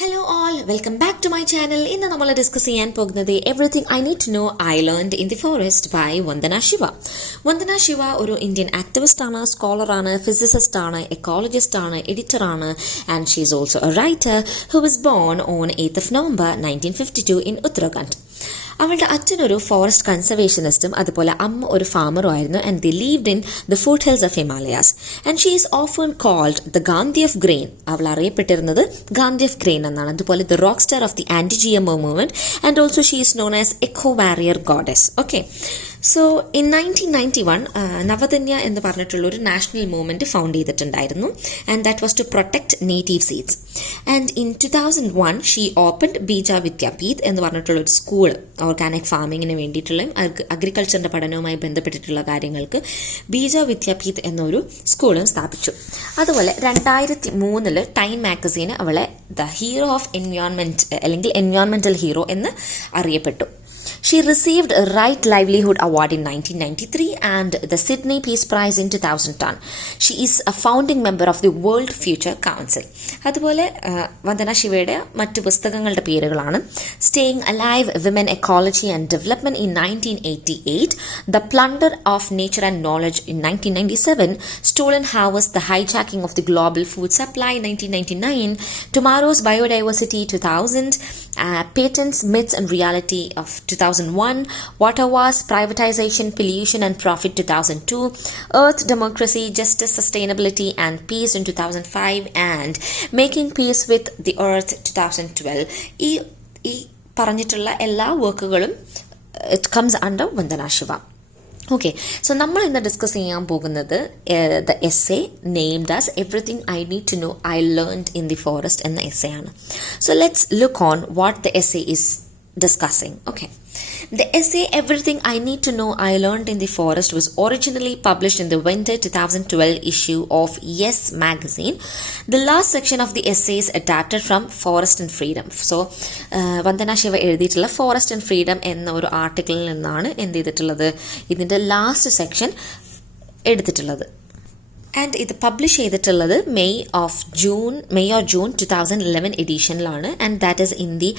Hello all, welcome back to my channel. ഇന്ന് നമ്മൾ discuss ചെയ്യാൻ പോകുന്നത് everything I need to know I learned in the forest by Vandana Shiva. Vandana Shiva ഒരു Indian activist ആണ്, സ്കോളറാണ്, ഫിസിസിസ്റ്റ് ആണ്, എക്കോളജിസ്റ്റ് ആണ്, എഡിറ്റർ ആണ്, and she is also a writer who was born on 8th of November 1952 in Uttarakhand. അവളുടെ അച്ഛനൊരു ഫോറസ്റ്റ് കൺസർവേഷനിസ്റ്റും അതുപോലെ അമ്മ ഒരു ഫാമറും ആയിരുന്നു. And they lived in the foothills of Himalayas. And she is often called the Gandhi of grain. അവൾ അറിയപ്പെട്ടിരുന്നത് ഗാന്ധി ഓഫ് ഗ്രെയിൻ എന്നാണ്. അതുപോലെ the rock star of the anti GMO movement. And also she is known as eco warrior goddess. Okay, so in 1991 Navdanya എന്ന് പറഞ്ഞിട്ടുള്ള ഒരു national movement found ചെയ്തിട്ടുണ്ടായിരുന്നു. And that was to protect native seeds. And in 2001 she opened Bija Vidyapeeth എന്ന് പറഞ്ഞിട്ടുള്ള ഒരു school organic ഫാമിങ്ങിന് വേണ്ടിയിട്ടുള്ള അഗ്രികൾച്ചറിന്റെ പഠനവുമായി ബന്ധപ്പെട്ടിട്ടുള്ള കാര്യങ്ങൾക്ക് ബീജ വിദ്യാപീഠ് എന്നൊരു സ്കൂളും സ്ഥാപിച്ചു. അതുപോലെ 2003 ടൈം മാഗസീന് അവളെ ദ ഹീറോ ഓഫ് എൻവയോൺമെന്റ് അല്ലെങ്കിൽ എൻവയോൺമെന്റൽ ഹീറോ എന്ന് അറിയപ്പെട്ടു. She received a Right Livelihood Award in 1993 and the Sydney Peace Prize in 2010. She is a founding member of the World Future Council. അതുപോലെ വന്ദന ശിവയുടെ മറ്റു പുസ്തകങ്ങളുടെ പേരുകളാണ് staying alive, women ecology and development in 1988, the plunder of nature and knowledge in 1997, stolen harvest, the hijacking of the global food supply 1999, tomorrow's biodiversity 2000, patents, myths and reality of 2001, water wars, privatization, pollution and profit 2002, earth, democracy, justice, sustainability and peace in 2005, and making peace with the earth 2012. ഈ പറഞ്ഞിട്ടുള്ള എല്ലാ വർക്കുകളും it comes under Vandana Shiva. Okay, so നമ്മൾ ഇന്ന് discuss ചെയ്യാൻ പോകുന്നത് the essay named as everything I need to know I learned in the forest എന്ന essay ആണ്. So let's look on what the essay is discussing. Okay, the essay Everything I Need to Know I Learned in the Forest was originally published in the winter 2012 issue of Yes magazine. The last section of the essay is adapted from Forest and Freedom. So Vandana Shiva എഴുതിയിട്ടുള്ള forest and freedom എന്ന ഒരു ആർട്ടിക്കിളിൽ നിന്നാണ് എന്ത് ചെയ്തിട്ടുള്ളത്, ഇതിൻ്റെ last section എടുത്തിട്ടുള്ളത്. And ഇത് publish ചെയ്തിട്ടുള്ളത് മെയ് ഓർ ജൂൺ 2011 എഡിഷനിലാണ്. And that is in the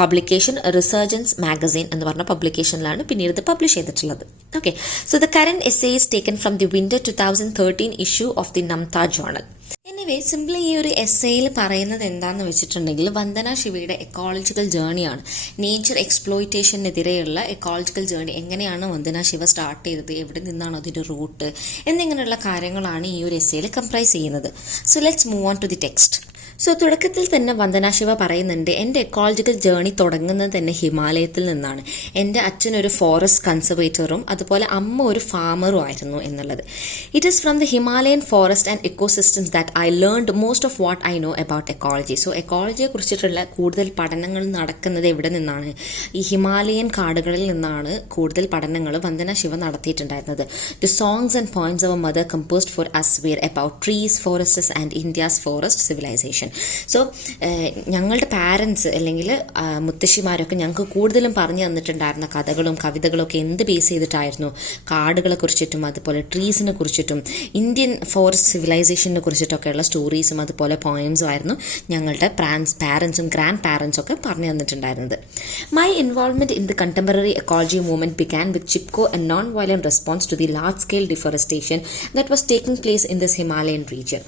publication Resurgence magazine എന്ന് പറഞ്ഞ പബ്ലിക്കേഷനിലാണ് പിന്നീട് ഇത് പബ്ലിഷ് ചെയ്തിട്ടുള്ളത്. Okay, so the current essay is taken from the winter 2013 issue of the നംത ജേർണൽ. എനിവേ, സിംപ്ലി ഈ ഒരു എസ്സേയിൽ പറയുന്നത് എന്താണെന്ന് വെച്ചിട്ടുണ്ടെങ്കിൽ വന്ദന ശിവയുടെ എക്കോളജിക്കൽ ജേർണിയാണ്. നേച്ചർ എക്സ്പ്ലോയിറ്റേഷനെതിരെയുള്ള എക്കോളജിക്കൽ ജേർണി എങ്ങനെയാണ് വന്ദന ശിവ സ്റ്റാർട്ട് ചെയ്തത്, എവിടെ നിന്നാണ് അതിൻ്റെ റൂട്ട് എന്നിങ്ങനെയുള്ള കാര്യങ്ങളാണ് ഈ ഒരു എസ്സേയിൽ കംപ്രൈസ് ചെയ്യുന്നത്. So let's move on to the text. So തുടക്കത്തിൽ തന്നെ വന്ദന ശിവ പറയുന്നുണ്ട്, എൻ്റെ എക്കോളജിക്കൽ ജേർണി തുടങ്ങുന്നത് തന്നെ ഹിമാലയത്തിൽ നിന്നാണ്. എൻ്റെ അച്ഛനൊരു ഫോറസ്റ്റ് കൺസർവേറ്ററും അതുപോലെ അമ്മ ഒരു ഫാമറും ആയിരുന്നു എന്നുള്ളത്. It is from the Himalayan forest and ecosystems that I learned most of what I know about ecology. So എക്കോളജിയെ കുറിച്ചിട്ടുള്ള കൂടുതൽ പഠനങ്ങൾ നടക്കുന്നത് എവിടെ നിന്നാണ്? ഈ ഹിമാലയൻ കാടുകളിൽ നിന്നാണ് കൂടുതൽ പഠനങ്ങൾ വന്ദന ശിവ നടത്തിയിട്ടുണ്ടായിരുന്നത്. The songs and poems our mother composed for us were about trees, forests and India's forest civilization. So ഞങ്ങളുടെ പാരൻസ് അല്ലെങ്കിൽ മുത്തശ്ശിമാരൊക്കെ ഞങ്ങൾക്ക് കൂടുതലും പറഞ്ഞു തന്നിട്ടുണ്ടായിരുന്ന കഥകളും കവിതകളും ഒക്കെ എന്ത് ബേസ് ചെയ്തിട്ടായിരുന്നു? കാടുകളെ കുറിച്ചിട്ടും അതുപോലെ ട്രീസിനെ കുറിച്ചിട്ടും ഇന്ത്യൻ ഫോറസ്റ്റ് സിവിലൈസേഷനെ കുറിച്ചിട്ടൊക്കെയുള്ള സ്റ്റോറീസും അതുപോലെ പോയംസും ആയിരുന്നു ഞങ്ങളുടെ പാരൻസും ഗ്രാൻഡ് പാരൻസും ഒക്കെ പറഞ്ഞു തന്നിട്ടുണ്ടായിരുന്നത്. My involvement in the contemporary ecology movement began with Chipko, a non violent response to the large scale deforestation that was taking place in this Himalayan region.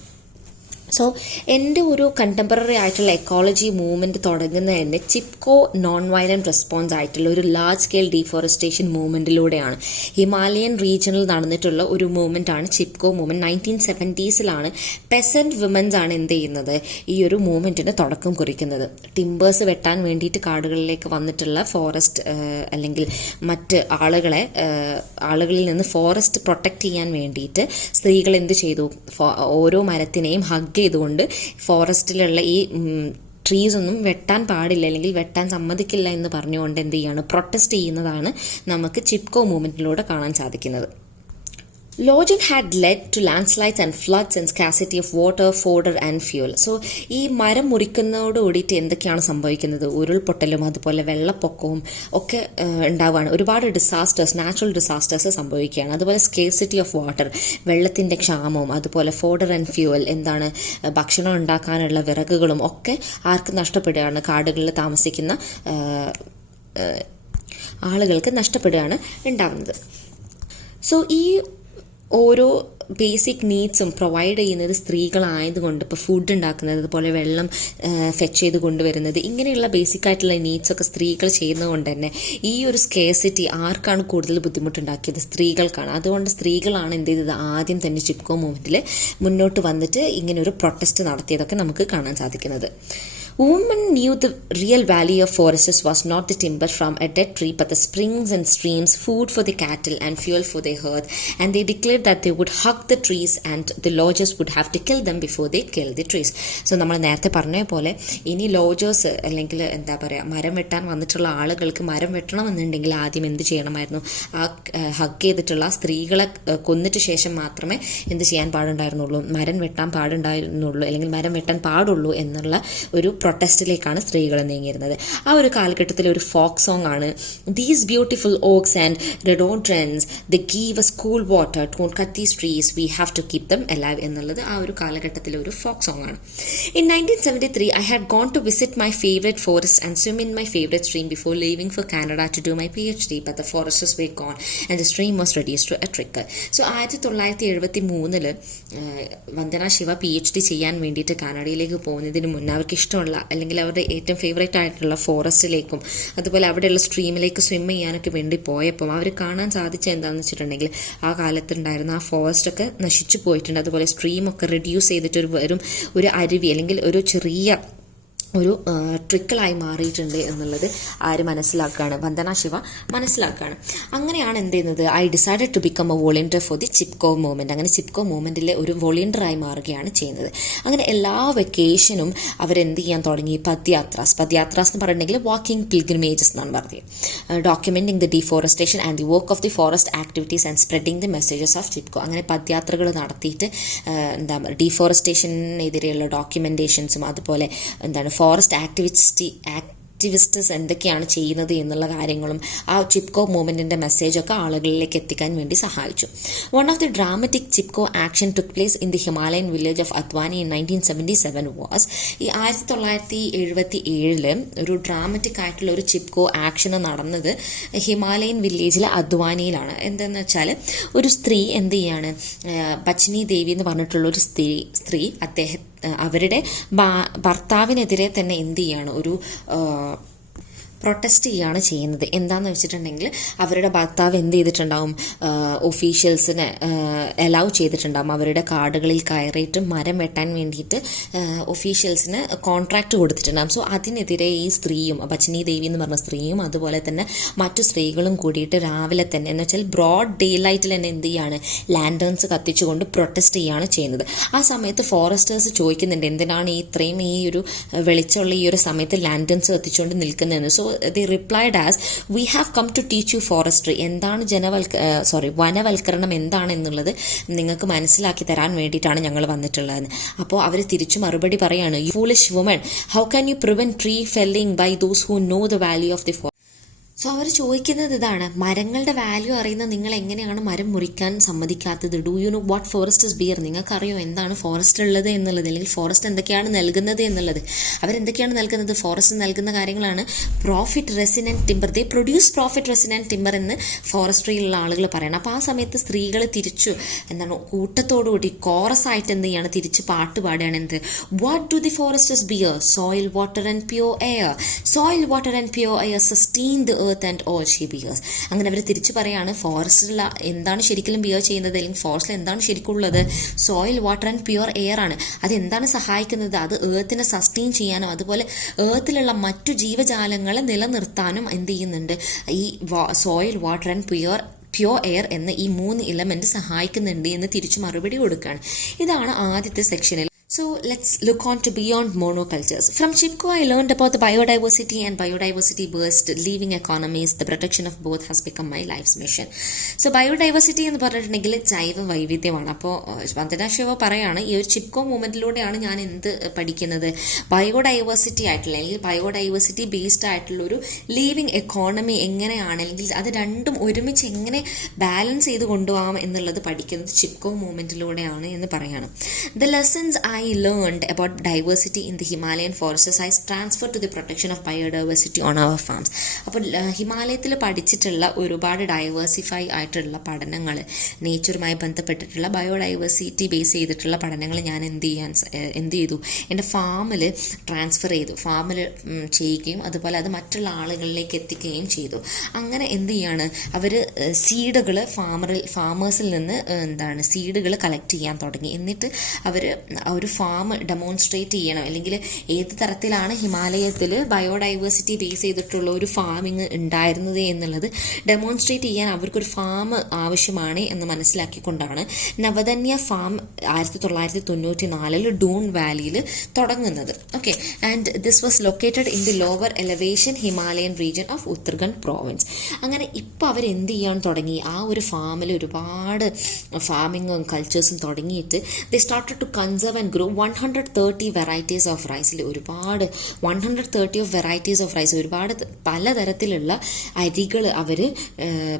So എൻ്റെ ഒരു കണ്ടംപററി ആയിട്ടുള്ള എക്കോളജി മൂവ്മെൻറ്റ് തുടങ്ങുന്നത് തന്നെ Chipko non violent response ആയിട്ടുള്ള ഒരു large scale deforestation മൂവ്മെൻറ്റിലൂടെയാണ്. Himalayan റീജിയനിൽ നടന്നിട്ടുള്ള ഒരു മൂവ്മെൻ്റ് ആണ് Chipko movement. 1970s peasant women's ആണ് എന്ത് ചെയ്യുന്നത്, ഈ ഒരു മൂവ്മെൻറ്റിന് തുടക്കം കുറിക്കുന്നത്. ടിമ്പേഴ്സ് വെട്ടാൻ വേണ്ടിയിട്ട് കാടുകളിലേക്ക് വന്നിട്ടുള്ള ഫോറസ്റ്റ് അല്ലെങ്കിൽ മറ്റ് ആളുകളിൽ നിന്ന് ഫോറസ്റ്റ് പ്രൊട്ടക്റ്റ് ചെയ്യാൻ വേണ്ടിയിട്ട് സ്ത്രീകൾ എന്ത് ചെയ്തു, ഓരോ മരത്തിനെയും ഹഗ് ചെയ്തുകൊണ്ട് ഫോറസ്റ്റിലുള്ള ഈ ട്രീസ് ഒന്നും വെട്ടാൻ പാടില്ല അല്ലെങ്കിൽ വെട്ടാൻ സമ്മതിക്കില്ല എന്ന് പറഞ്ഞുകൊണ്ട് എന്ത് ചെയ്യാണ്, പ്രൊട്ടസ്റ്റ് ചെയ്യുന്നതാണ് നമുക്ക് ചിപ്കോ മൂവ്മെന്റിലൂടെ കാണാൻ സാധിക്കുന്നത്. Logging had led to landslides and floods and scarcity of water, fodder and fuel. So ഈ മരം മുറിക്കുന്നതോട് കൂടിയിട്ട് എന്തൊക്കെയാണ് സംഭവിക്കുന്നത്? ഉരുൾപൊട്ടലും അതുപോലെ വെള്ളപ്പൊക്കവും ഒക്കെ ഉണ്ടാവുകയാണ്. ഒരുപാട് ഡിസാസ്റ്റേഴ്സ്, നാച്ചുറൽ ഡിസാസ്റ്റേഴ്സ് സംഭവിക്കുകയാണ്. അതുപോലെ സ്കേഴ്സിറ്റി ഓഫ് വാട്ടർ, വെള്ളത്തിൻ്റെ ക്ഷാമവും, അതുപോലെ ഫോഡർ ആൻഡ് ഫ്യൂവൽ, എന്താണ് ഭക്ഷണം ഉണ്ടാക്കാനുള്ള വിറകുകളും ഒക്കെ ആർക്ക് നഷ്ടപ്പെടുകയാണ്? കാടുകളിൽ താമസിക്കുന്ന ആളുകൾക്ക് നഷ്ടപ്പെടുകയാണ് ഉണ്ടാവുന്നത്. സോ ഈ ഓരോ ബേസിക് നീഡ്സും പ്രൊവൈഡ് ചെയ്യുന്നത് സ്ത്രീകളായതുകൊണ്ട്, ഇപ്പോൾ ഫുഡ് ഉണ്ടാക്കുന്നത്, അതുപോലെ വെള്ളം ഫെച്ച് ചെയ്ത് കൊണ്ടുവരുന്നത്, ഇങ്ങനെയുള്ള ബേസിക് ആയിട്ടുള്ള നീഡ്സൊക്കെ സ്ത്രീകൾ ചെയ്യുന്നതുകൊണ്ട് തന്നെ ഈ ഒരു സ്കേഴ്സിറ്റി ആർക്കാണ് കൂടുതൽ ബുദ്ധിമുട്ടുണ്ടാക്കിയത്? സ്ത്രീകൾക്കാണ്. അതുകൊണ്ട് സ്ത്രീകളാണ് എന്ത് ചെയ്തത്? ആദ്യം തന്നെ ചിപ്കോ മൂവ്മെൻറ്റിൽ മുന്നോട്ട് വന്നിട്ട് ഇങ്ങനെ ഒരു പ്രൊട്ടസ്റ്റ് നടത്തിയതൊക്കെ നമുക്ക് കാണാൻ സാധിക്കുന്നത്. Women knew the real value of forests was not the timber from a dead tree but the springs and streams, food for the cattle and fuel for their herd, and they declared that they would hug the trees and the lodgers would have to kill them before they kill the trees. So നമ്മൾ നേരത്തെ പറഞ്ഞ പോലെ ഇനി ലോജേഴ്സ് അല്ലെങ്കിൽ എന്താ പറയുക, മരം വെട്ടാൻ വന്നിട്ടുള്ള ആളുകൾക്ക് മരം വെട്ടണമെന്നുണ്ടെങ്കിൽ ആദ്യം എന്ത് ചെയ്യണമായിരുന്നു? ആ ഹഗ് ചെയ്തിട്ടുള്ള സ്ത്രീകളെ കൊന്നിട്ട് ശേഷം മാത്രമേ എന്ത് ചെയ്യാൻ പാടുണ്ടായിരുന്നുള്ളൂ? മരം വെട്ടാൻ പാടുണ്ടായിരുന്നുള്ളൂ, അല്ലെങ്കിൽ മരം വെട്ടാൻ പാടുള്ളൂ എന്നുള്ള ഒരു പ്രൊട്ടസ്റ്റിലേക്കാണ് സ്ത്രീകൾ നീങ്ങിയിരുന്നത്. ആ ഒരു കാലഘട്ടത്തിൽ ഒരു ഫോക്ക് സോങ് ആണ് these beautiful oaks and rhododendrons they give us cool water don't cut these trees we have to keep them alive എന്നുള്ളത് ആ ഒരു കാലഘട്ടത്തിലെ ഒരു ഫോക്ക് സോങ് ആണ്. In 1973 I had gone to visit my favorite forest and swim in my favorite stream before leaving for Canada to do my PhD, but the forests were gone and the stream was reduced to a trickle. So 1973 Vandana Shiva PhD ചെയ്യാൻ വേണ്ടിയിട്ട് കാനഡയിലേക്ക് പോകുന്നതിന് മുന്നേ അവർക്ക് ഇഷ്ടമുള്ള അല്ലെങ്കിൽ അവരുടെ ഏറ്റവും favourite ആയിട്ടുള്ള ഫോറസ്റ്റിലേക്കും അതുപോലെ അവിടെയുള്ള സ്ട്രീമിലേക്ക് സ്വിം ചെയ്യാനൊക്കെ വേണ്ടി പോയപ്പോൾ അവർ കാണാൻ സാധിച്ച എന്താണെന്ന് വെച്ചിട്ടുണ്ടെങ്കിൽ ആ കാലത്തുണ്ടായിരുന്ന ആ ഫോറസ്റ്റൊക്കെ നശിച്ചു പോയിട്ടുണ്ട്. അതുപോലെ സ്ട്രീമൊക്കെ റെഡ്യൂസ് ചെയ്തിട്ട് ഒരു അരുവി അല്ലെങ്കിൽ ഒരു ചെറിയ ഒരു ട്രിക്കിളായി മാറിയിട്ടുണ്ട് എന്നുള്ളത് ആര് മനസ്സിലാക്കുകയാണ്? വന്ദന ശിവ മനസ്സിലാക്കുകയാണ്. അങ്ങനെയാണ് എന്ത് ചെയ്യുന്നത്? I decided to become a volunteer for the Chipko movement. അങ്ങനെ ചിപ്കോ മൂവ്മെൻറ്റിലെ ഒരു വോളണ്ടിയറായി മാറുകയാണ് ചെയ്യുന്നത്. അങ്ങനെ എല്ലാ വെക്കേഷനും അവരെന്ത് ചെയ്യാൻ തുടങ്ങി? പദ്യാത്രാസ് എന്ന് പറഞ്ഞിട്ടുണ്ടെങ്കിൽ വാക്കിംഗ് പിൽഗ്രിമേജസ് എന്നാണ് പറഞ്ഞത്. Documenting the deforestation and the work of the forest activities and spreading the messages of Chipko. അങ്ങനെ പദ്യാത്രകൾ നടത്തിയിട്ട് എന്താ പറയുക, ഡിഫോറസ്റ്റേഷനെതിരെയുള്ള ഡോക്യുമെൻറ്റേഷൻസും അതുപോലെ എന്താണ് ഫോറസ്റ്റ് ആക്ടിവിസ്റ്റസ് എന്തൊക്കെയാണ് ചെയ്യുന്നത് എന്നുള്ള കാര്യങ്ങളും ആ ചിപ്കോ മൂവ്മെൻറ്റിൻ്റെ മെസ്സേജൊക്കെ ആളുകളിലേക്ക് എത്തിക്കാൻ വേണ്ടി സഹായിച്ചു. One of the dramatic Chipko action took place in the Himalayan village of Adwani in 1977 was ഈ 1977 ഒരു ഡ്രാമറ്റിക് ആയിട്ടുള്ള ഒരു ചിപ്കോ ആക്ഷൻ നടന്നത് ഹിമാലയൻ വില്ലേജിലെ അദ്വാനിയിലാണ്. എന്തെന്ന് വെച്ചാൽ ഒരു സ്ത്രീ എന്ത് ചെയ്യാണ്, ബച്നി ദേവി എന്ന് പറഞ്ഞിട്ടുള്ള ഒരു സ്ത്രീ അവരുടെ ഭർത്താവിനെതിരെ തന്നെ എന്ത് ചെയ്യാണ്, ഒരു പ്രൊട്ടസ്റ്റ് ചെയ്യുകയാണ് ചെയ്യുന്നത്. എന്താണെന്ന് വെച്ചിട്ടുണ്ടെങ്കിൽ അവരുടെ ഭർത്താവ് എന്ത് ചെയ്തിട്ടുണ്ടാവും, ഒഫീഷ്യൽസിനെ അലൗ ചെയ്തിട്ടുണ്ടാവും അവരുടെ കാടുകളിൽ കയറിയിട്ട് മരം വെട്ടാൻ വേണ്ടിയിട്ട് ഒഫീഷ്യൽസിന് കോൺട്രാക്റ്റ് കൊടുത്തിട്ടുണ്ടാകും. സോ അതിനെതിരെ ഈ സ്ത്രീയും, ബച്നി ദേവി എന്ന് പറഞ്ഞ സ്ത്രീയും അതുപോലെ തന്നെ മറ്റു സ്ത്രീകളും കൂടിയിട്ട് രാവിലെ തന്നെ എന്ന് വെച്ചാൽ ബ്രോഡ് ഡേ ലൈറ്റിൽ തന്നെ എന്ത് ചെയ്യാണ്, ലാൻഡേൺസ് കത്തിച്ചുകൊണ്ട് പ്രൊട്ടസ്റ്റ് ചെയ്യുകയാണ് ചെയ്യുന്നത്. ആ സമയത്ത് ഫോറസ്റ്റേഴ്സ് ചോദിക്കുന്നുണ്ട് എന്തിനാണ് ഇത്രയും ഈ ഒരു വെളിച്ചമുള്ള ഈ ഒരു സമയത്ത് ലാൻഡേൺസ് കത്തിച്ചുകൊണ്ട് നിൽക്കുന്നതെന്ന്. So they replied as we have come to teach you forestry. എന്താണ് വനവൽക്കരണം എന്താണ് എന്നുള്ളത് നിങ്ങൾക്ക് മനസ്സിലാക്കി തരാൻ വേണ്ടിയിട്ടാണ് ഞങ്ങൾ വന്നിട്ടുള്ളതെന്ന്. അപ്പോൾ അവർ തിരിച്ചു മറുപടി പറയാണ്, you foolish woman, how can you prevent tree felling by those who know the value of the forest? So അവർ ചോദിക്കുന്നത് ഇതാണ്, മരങ്ങളുടെ വാല്യൂ അറിയുന്ന നിങ്ങൾ എങ്ങനെയാണ് മരം മുറിക്കാൻ സമ്മതിക്കാത്തത്? Do you know what forest is bear? നിങ്ങൾക്കറിയോ എന്താണ് ഫോറസ്റ്റ് ഉള്ളത് എന്നുള്ളത്, അല്ലെങ്കിൽ ഫോറസ്റ്റ് എന്തൊക്കെയാണ് നൽകുന്നത് എന്നുള്ളത്? അവരെന്തൊക്കെയാണ് നൽകുന്നത്? ഫോറസ്റ്റ് നൽകുന്ന കാര്യങ്ങളാണ് profit resin and timber. They produce profit resin and timber എന്ന് ഫോറസ്ട്രിയിലുള്ള ആളുകൾ പറയണം. അപ്പോൾ ആ സമയത്ത് സ്ത്രീകൾ തിരിച്ചു എന്താണ് കൂട്ടത്തോടുകൂടി കോറസ് ആയിട്ട് എന്ത് ചെയ്യാണ്, തിരിച്ച് പാട്ട് പാടുകയാണ്. എന്ത്? What do the foresters bear? Soil water and pure air. Soil water and pure air sustain the earth and all she bears. അങ്ങനെ അവർ തിരിച്ചു പറയാണ്, ഫോറസ്റ്റിൽ എന്താണ് ശരിക്കും ബിയർ ചെയ്യുന്നത്, അല്ലെങ്കിൽ ഫോറസ്റ്റിൽ എന്താണ് ശരിക്കും ഉള്ളത്? Soil water and pure air ആണ്. അതെന്താണ് സഹായിക്കുന്നത്? അത് ഏർത്തിനെ സസ്റ്റെയിൻ ചെയ്യാനും അതുപോലെ ഏർത്തിലുള്ള മറ്റു ജീവജാലങ്ങളെ നിലനിർത്താനും എന്ത് ചെയ്യുന്നുണ്ട്? ഈ soil water and pure air എന്ന ഈ 3 എലമെന്റ് സഹായിക്കുന്നുണ്ട് എന്ന് തിരിച്ചു മറുപടി കൊടുക്കുകയാണ്. ഇതാണ് ആദ്യത്തെ സെക്ഷനിൽ. So let's look on to beyond monocultures. From Chipko, I learned about the biodiversity and biodiversity burst, living economies. The protection of both has become my life's mission. So biodiversity എന്ന് പറഞ്ഞിട്ടുണ്ടെങ്കിൽ ജൈവ വൈവിധ്യമാണ്. അപ്പോൾ വന്ദന ശിവ പറയാണ് ഈ ഒരു ചിപ്കോ മൂവ്മെന്റിലൂടെയാണ് ഞാൻ എന്ത് പഠിക്കുന്നത്, ബയോഡൈവേഴ്സിറ്റി ആയിട്ടുള്ള അല്ലെങ്കിൽ ബയോഡൈവേഴ്സിറ്റി ബേസ്ഡ് ആയിട്ടുള്ള ഒരു ലിവിങ് എക്കോണമി എങ്ങനെയാണ്, അല്ലെങ്കിൽ അത് രണ്ടും ഒരുമിച്ച് എങ്ങനെ ബാലൻസ് ചെയ്ത് കൊണ്ടുപോകാം എന്നുള്ളത് പഠിക്കുന്നത് ചിപ്കോ മൂവ്മെന്റിലൂടെയാണ് എന്ന് പറയാണ്. The lessons I learned about diversity in the Himalayan forests I transferred to the protection of biodiversity on our farms. അപ്പോൾ ഹിമാലയത്തിൽ പഠിച്ചിട്ടുള്ള ഒരുപാട് ഡൈവേഴ്സിഫൈ ആയിട്ടുള്ള പഠനങ്ങൾ, നേച്ചറുമായി ബന്ധപ്പെട്ടിട്ടുള്ള ബയോഡൈവേഴ്സിറ്റി ബേസ് ചെയ്തിട്ടുള്ള പഠനങ്ങൾ ഞാൻ എന്ത് ചെയ്തു എൻ്റെ ഫാമിൽ ട്രാൻസ്ഫർ ചെയ്തു, ഫാമിൽ ചെയ്യുകയും അതുപോലെ അത് മറ്റുള്ള ആളുകളിലേക്ക് എത്തിക്കുകയും ചെയ്തു. അങ്ങനെ എന്ത് ചെയ്യാണ് അവർ സീഡുകൾ ഫാമേഴ്സിൽ നിന്ന് സീഡുകൾ കളക്ട് ചെയ്യാൻ തുടങ്ങി. എന്നിട്ട് അവർ ഒരു ഫാം ഡെമോൺസ്ട്രേറ്റ് ചെയ്യണം, അല്ലെങ്കിൽ ഏത് തരത്തിലാണ് ഹിമാലയത്തിൽ ബയോഡൈവേഴ്സിറ്റി ബേസ് ചെയ്തിട്ടുള്ള ഒരു ഫാമിങ് ഉണ്ടായിരുന്നത് എന്നുള്ളത് ഡെമോൺസ്ട്രേറ്റ് ചെയ്യാൻ അവർക്കൊരു ഫാം ആവശ്യമാണ് എന്ന് മനസ്സിലാക്കിക്കൊണ്ടാണ് നവധന്യ ഫാം 1994 ഡൂൺ വാലിയിൽ തുടങ്ങുന്നത്. Okay, and this was located in the lower elevation Himalayan region of Uttarakhand province. അങ്ങനെ ഇപ്പോൾ അവർ എന്ത് ചെയ്യാൻ തുടങ്ങി, ആ ഒരു ഫാമിൽ ഒരുപാട് ഫാമിങ്ങും കൾച്ചേഴ്സും തുടങ്ങിയിട്ട് they started to conserve and grow 130 varieties of റൈസിൽ ഒരുപാട് 130 ഓഫ് വെറൈറ്റീസ് ഓഫ് റൈസ്, ഒരുപാട് പലതരത്തിലുള്ള അരികൾ അവർ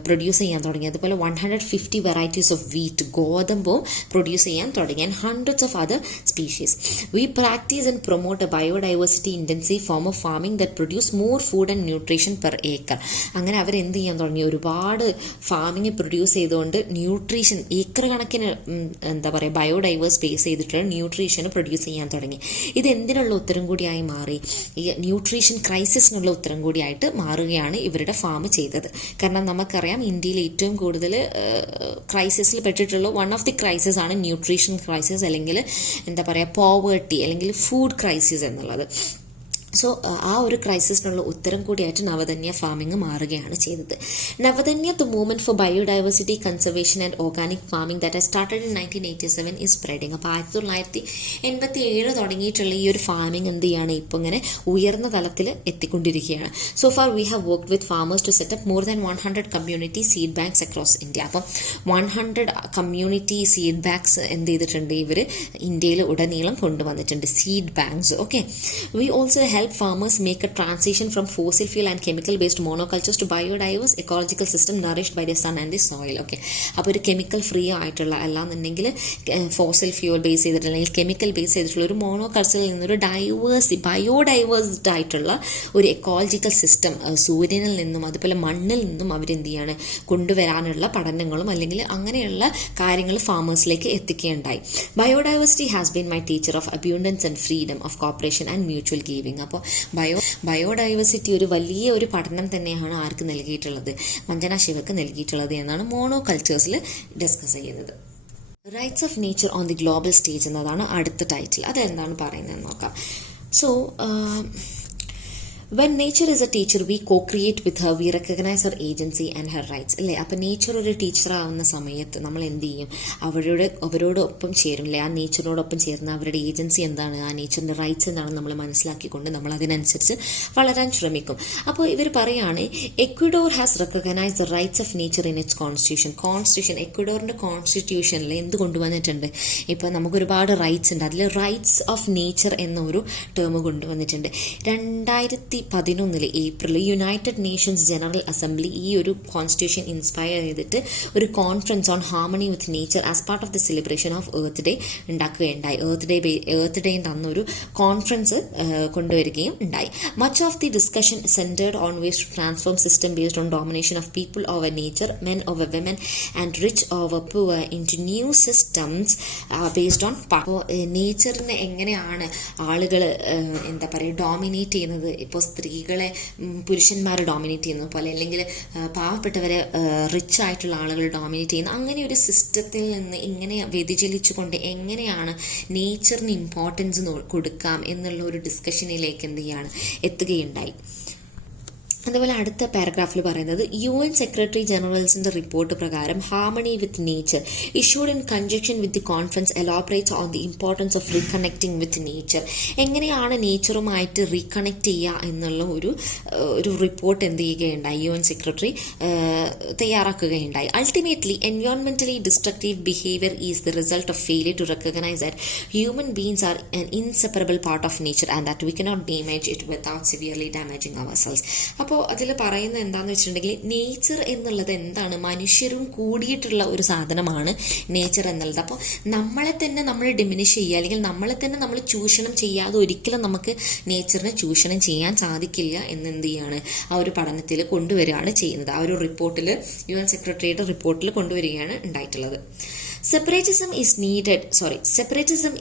പ്രൊഡ്യൂസ് ചെയ്യാൻ തുടങ്ങി. അതുപോലെ 150 വെറൈറ്റീസ് ഓഫ് വീറ്റ്, ഗോതമ്പും പ്രൊഡ്യൂസ് ചെയ്യാൻ തുടങ്ങി, and hundreds of other species. We practice and promote a biodiversity intensive form of farming that produce more food and nutrition per acre. അങ്ങനെ അവർ എന്ത് ചെയ്യാൻ തുടങ്ങി, ഒരുപാട് ഫാമിംഗ് പ്രൊഡ്യൂസ് ചെയ്തുകൊണ്ട് ന്യൂട്രീഷൻ ഏക്കർ കണക്കിന് ബയോഡൈവേഴ്സ് ബേസ് ചെയ്തിട്ടുള്ള ന്യൂട്രീഷന് പ്രൊഡ്യൂസ് ചെയ്യാൻ തുടങ്ങി. ഇത് എന്തിനുള്ള ഉത്തരം കൂടിയായി മാറി, ഈ ന്യൂട്രീഷൻ ക്രൈസിസിനുള്ള ഉത്തരം കൂടിയായിട്ട് മാറുകയാണ് ഇവരുടെ ഫാം ചെയ്തത്. കാരണം നമുക്കറിയാം ഇന്ത്യയിൽ ഏറ്റവും കൂടുതൽ ക്രൈസിസിൽ പെട്ടിട്ടുള്ള വൺ ഓഫ് ദി ക്രൈസിസ് ആണ് ന്യൂട്രീഷൻ ക്രൈസിസ്, അല്ലെങ്കിൽ പോവേർട്ടി അല്ലെങ്കിൽ ഫുഡ് ക്രൈസിസ് എന്നുള്ളത്. സോ ആ ഒരു ക്രൈസിസിനുള്ള ഉത്തരം കൂടിയായിട്ട് നവധന്യ ഫാമിംഗ് മാറുകയാണ് ചെയ്തത്. Navdanya the movement for biodiversity conservation and organic farming that started in 1987 is spreading. അപ്പോൾ 1987 തുടങ്ങിയിട്ടുള്ള ഈ ഒരു ഫാമിംഗ് എന്ത് ചെയ്യാണ്, ഇപ്പോൾ ഇങ്ങനെ ഉയർന്ന തലത്തിൽ എത്തിക്കൊണ്ടിരിക്കുകയാണ്. So far we have worked with farmers to set up more than 100 community seed banks across India. അപ്പം 100 കമ്മ്യൂണിറ്റി സീഡ് ബാങ്ക്സ് എന്ത് ചെയ്തിട്ടുണ്ട് ഇവർ ഇന്ത്യയിൽ ഉടനീളം കൊണ്ടുവന്നിട്ടുണ്ട്, seed banks. Okay, we also help farmers make a transition from fossil fuel and chemical based monocultures to biodiverse ecological system nourished by the sun and the soil. Okay, അപ്പോൾ ഒരു chemical free ആയിട്ടുള്ള അല്ലാന്നുണ്ടെങ്കിൽ fossil fuel base ചെയ്തിട്ടുള്ള അല്ലെങ്കിൽ chemical base ചെയ്തിട്ടുള്ള ഒരു മോണോകൾച്ചറിൽ നിന്നൊരു ബയോഡൈവേഴ്സ്ഡ് ആയിട്ടുള്ള ഒരു എക്കോളജിക്കൽ സിസ്റ്റം സൂര്യനിൽ നിന്നും അതുപോലെ മണ്ണിൽ നിന്നും അവരെന്ത് ചെയ്യാണ് കൊണ്ടുവരാനുള്ള പഠനങ്ങളും അല്ലെങ്കിൽ അങ്ങനെയുള്ള കാര്യങ്ങൾ ഫാമേഴ്സിലേക്ക് എത്തിക്കുകയുണ്ടായി. Biodiversity has been my teacher of abundance and freedom of cooperation and mutual giving. അപ്പോൾ ബയോഡൈവേഴ്സിറ്റി ഒരു വലിയ ഒരു പഠനം തന്നെയാണ് ആർക്ക് നൽകിയിട്ടുള്ളത്, വന്ദന ശിവക്ക് നൽകിയിട്ടുള്ളത് എന്നാണ് മോണോ കൾച്ചേഴ്സിൽ ഡിസ്കസ് ചെയ്യുന്നത്. Rights of nature on the global stage എന്നതാണ് അടുത്ത ടൈറ്റിൽ. അതെന്താണ് പറയുന്നത് നോക്കാം. So when nature is a teacher we co-create with her, we recognize her agency and her rights. അല്ലേ, അപ്പം നേച്ചർ ഒരു ടീച്ചർ ആവുന്ന സമയത്ത് നമ്മൾ എന്ത് ചെയ്യും, അവരോടൊപ്പം ചേരും അല്ലേ, ആ നേച്ചറിനോടൊപ്പം ചേർന്ന് അവരുടെ ഏജൻസി എന്താണ്, ആ നേച്ചറിൻ്റെ റൈറ്റ്സ് എന്താണെന്ന് നമ്മൾ മനസ്സിലാക്കിക്കൊണ്ട് നമ്മൾ അതിനനുസരിച്ച് വളരാൻ ശ്രമിക്കും. അപ്പോൾ ഇവർ പറയാണ് Ecuador has recognise the rights of nature in its constitution. എക്വഡോറിൻ്റെ കോൺസ്റ്റിറ്റ്യൂഷനിൽ എന്ത് കൊണ്ടുവന്നിട്ടുണ്ട്, ഇപ്പോൾ നമുക്കൊരുപാട് റൈറ്റ്സ് ഉണ്ട്, അതിൽ റൈറ്റ്സ് ഓഫ് നേച്ചർ എന്നൊരു ടേം കൊണ്ടുവന്നിട്ടുണ്ട്. 2011 April United Nations General Assembly ഈ ഒരു കോൺസ്റ്റിറ്റ്യൂഷൻ ഇൻസ്പയർ ചെയ്തിട്ട് ഒരു conference on harmony with nature as part of the celebration of Earth Day ഉണ്ടാക്കുകയുണ്ടായി. എർത്ത് ഡേ അന്നൊരു കോൺഫറൻസ് കൊണ്ടുവരികയും ഉണ്ടായി. Much of the discussion centred on ways to transform system based on domination of people over nature, men over women and rich over poor into new systems based on അപ്പോൾ നേച്ചറിനെ എങ്ങനെയാണ് ആളുകൾ dominate ചെയ്യുന്നത്, ഇപ്പോൾ സ്ത്രീകളെ പുരുഷന്മാരെ dominate ചെയ്യുന്ന പോലെ അല്ലെങ്കിൽ പാവപ്പെട്ടവരെ റിച്ച് ആയിട്ടുള്ള ആളുകൾ ഡോമിനേറ്റ് ചെയ്യുന്ന അങ്ങനെ ഒരു സിസ്റ്റത്തിൽ നിന്ന് ഇങ്ങനെ വ്യതിചലിച്ചുകൊണ്ട് എങ്ങനെയാണ് നേച്ചറിന് ഇമ്പോർട്ടൻസ് കൊടുക്കാം എന്നുള്ള ഒരു ഡിസ്കഷനിലേക്ക് എന്ത് ചെയ്യാണ് എത്തുകയുണ്ടായി. അതുപോലെ അടുത്ത പാരഗ്രാഫിൽ പറയുന്നത് UN സെക്രട്ടറി ജനറൽസിന്റെ റിപ്പോർട്ട് പ്രകാരം harmony with nature issued in congestion with the conference elaborate on the importance of reconnecting with nature. എങ്ങനെയാണ് നേച്ചറുമായിട്ട് റീകണക്ട് ചെയ്യുക എന്നുള്ള ഒരു റിപ്പോർട്ട് എന്ത് ചെയ്യുകയുണ്ടായി, UN സെക്രട്ടറി തയ്യാറാക്കുകയുണ്ടായി. അൾട്ടിമേറ്റ്ലി എൻവയോൺമെന്റലി destructive behaviour is the result of failure to recognise that human beings are an inseparable part of nature and that we cannot damage it without severely damaging ourselves. അപ്പോൾ അതിൽ പറയുന്നത് എന്താണെന്ന് വെച്ചിട്ടുണ്ടെങ്കിൽ nature എന്നുള്ളത് എന്താണ്, മനുഷ്യരും കൂടിയിട്ടുള്ള ഒരു സാധനമാണ് നേച്ചർ എന്നുള്ളത്. അപ്പോൾ നമ്മളെ തന്നെ നമ്മൾ ഡിമിനിഷ് ചെയ്യുക അല്ലെങ്കിൽ നമ്മളെ തന്നെ നമ്മൾ ചൂഷണം ചെയ്യാതെ ഒരിക്കലും നമുക്ക് നേച്ചറിനെ ചൂഷണം ചെയ്യാൻ സാധിക്കില്ല എന്ത് ചെയ്യാണ് ആ ഒരു പഠനത്തിൽ കൊണ്ടുവരികയാണ് ചെയ്യുന്നത്. ആ ഒരു റിപ്പോർട്ടിൽ UN സെക്രട്ടറിയുടെ റിപ്പോർട്ടിൽ കൊണ്ടുവരികയാണ് ഉണ്ടായിട്ടുള്ളത്. Separatism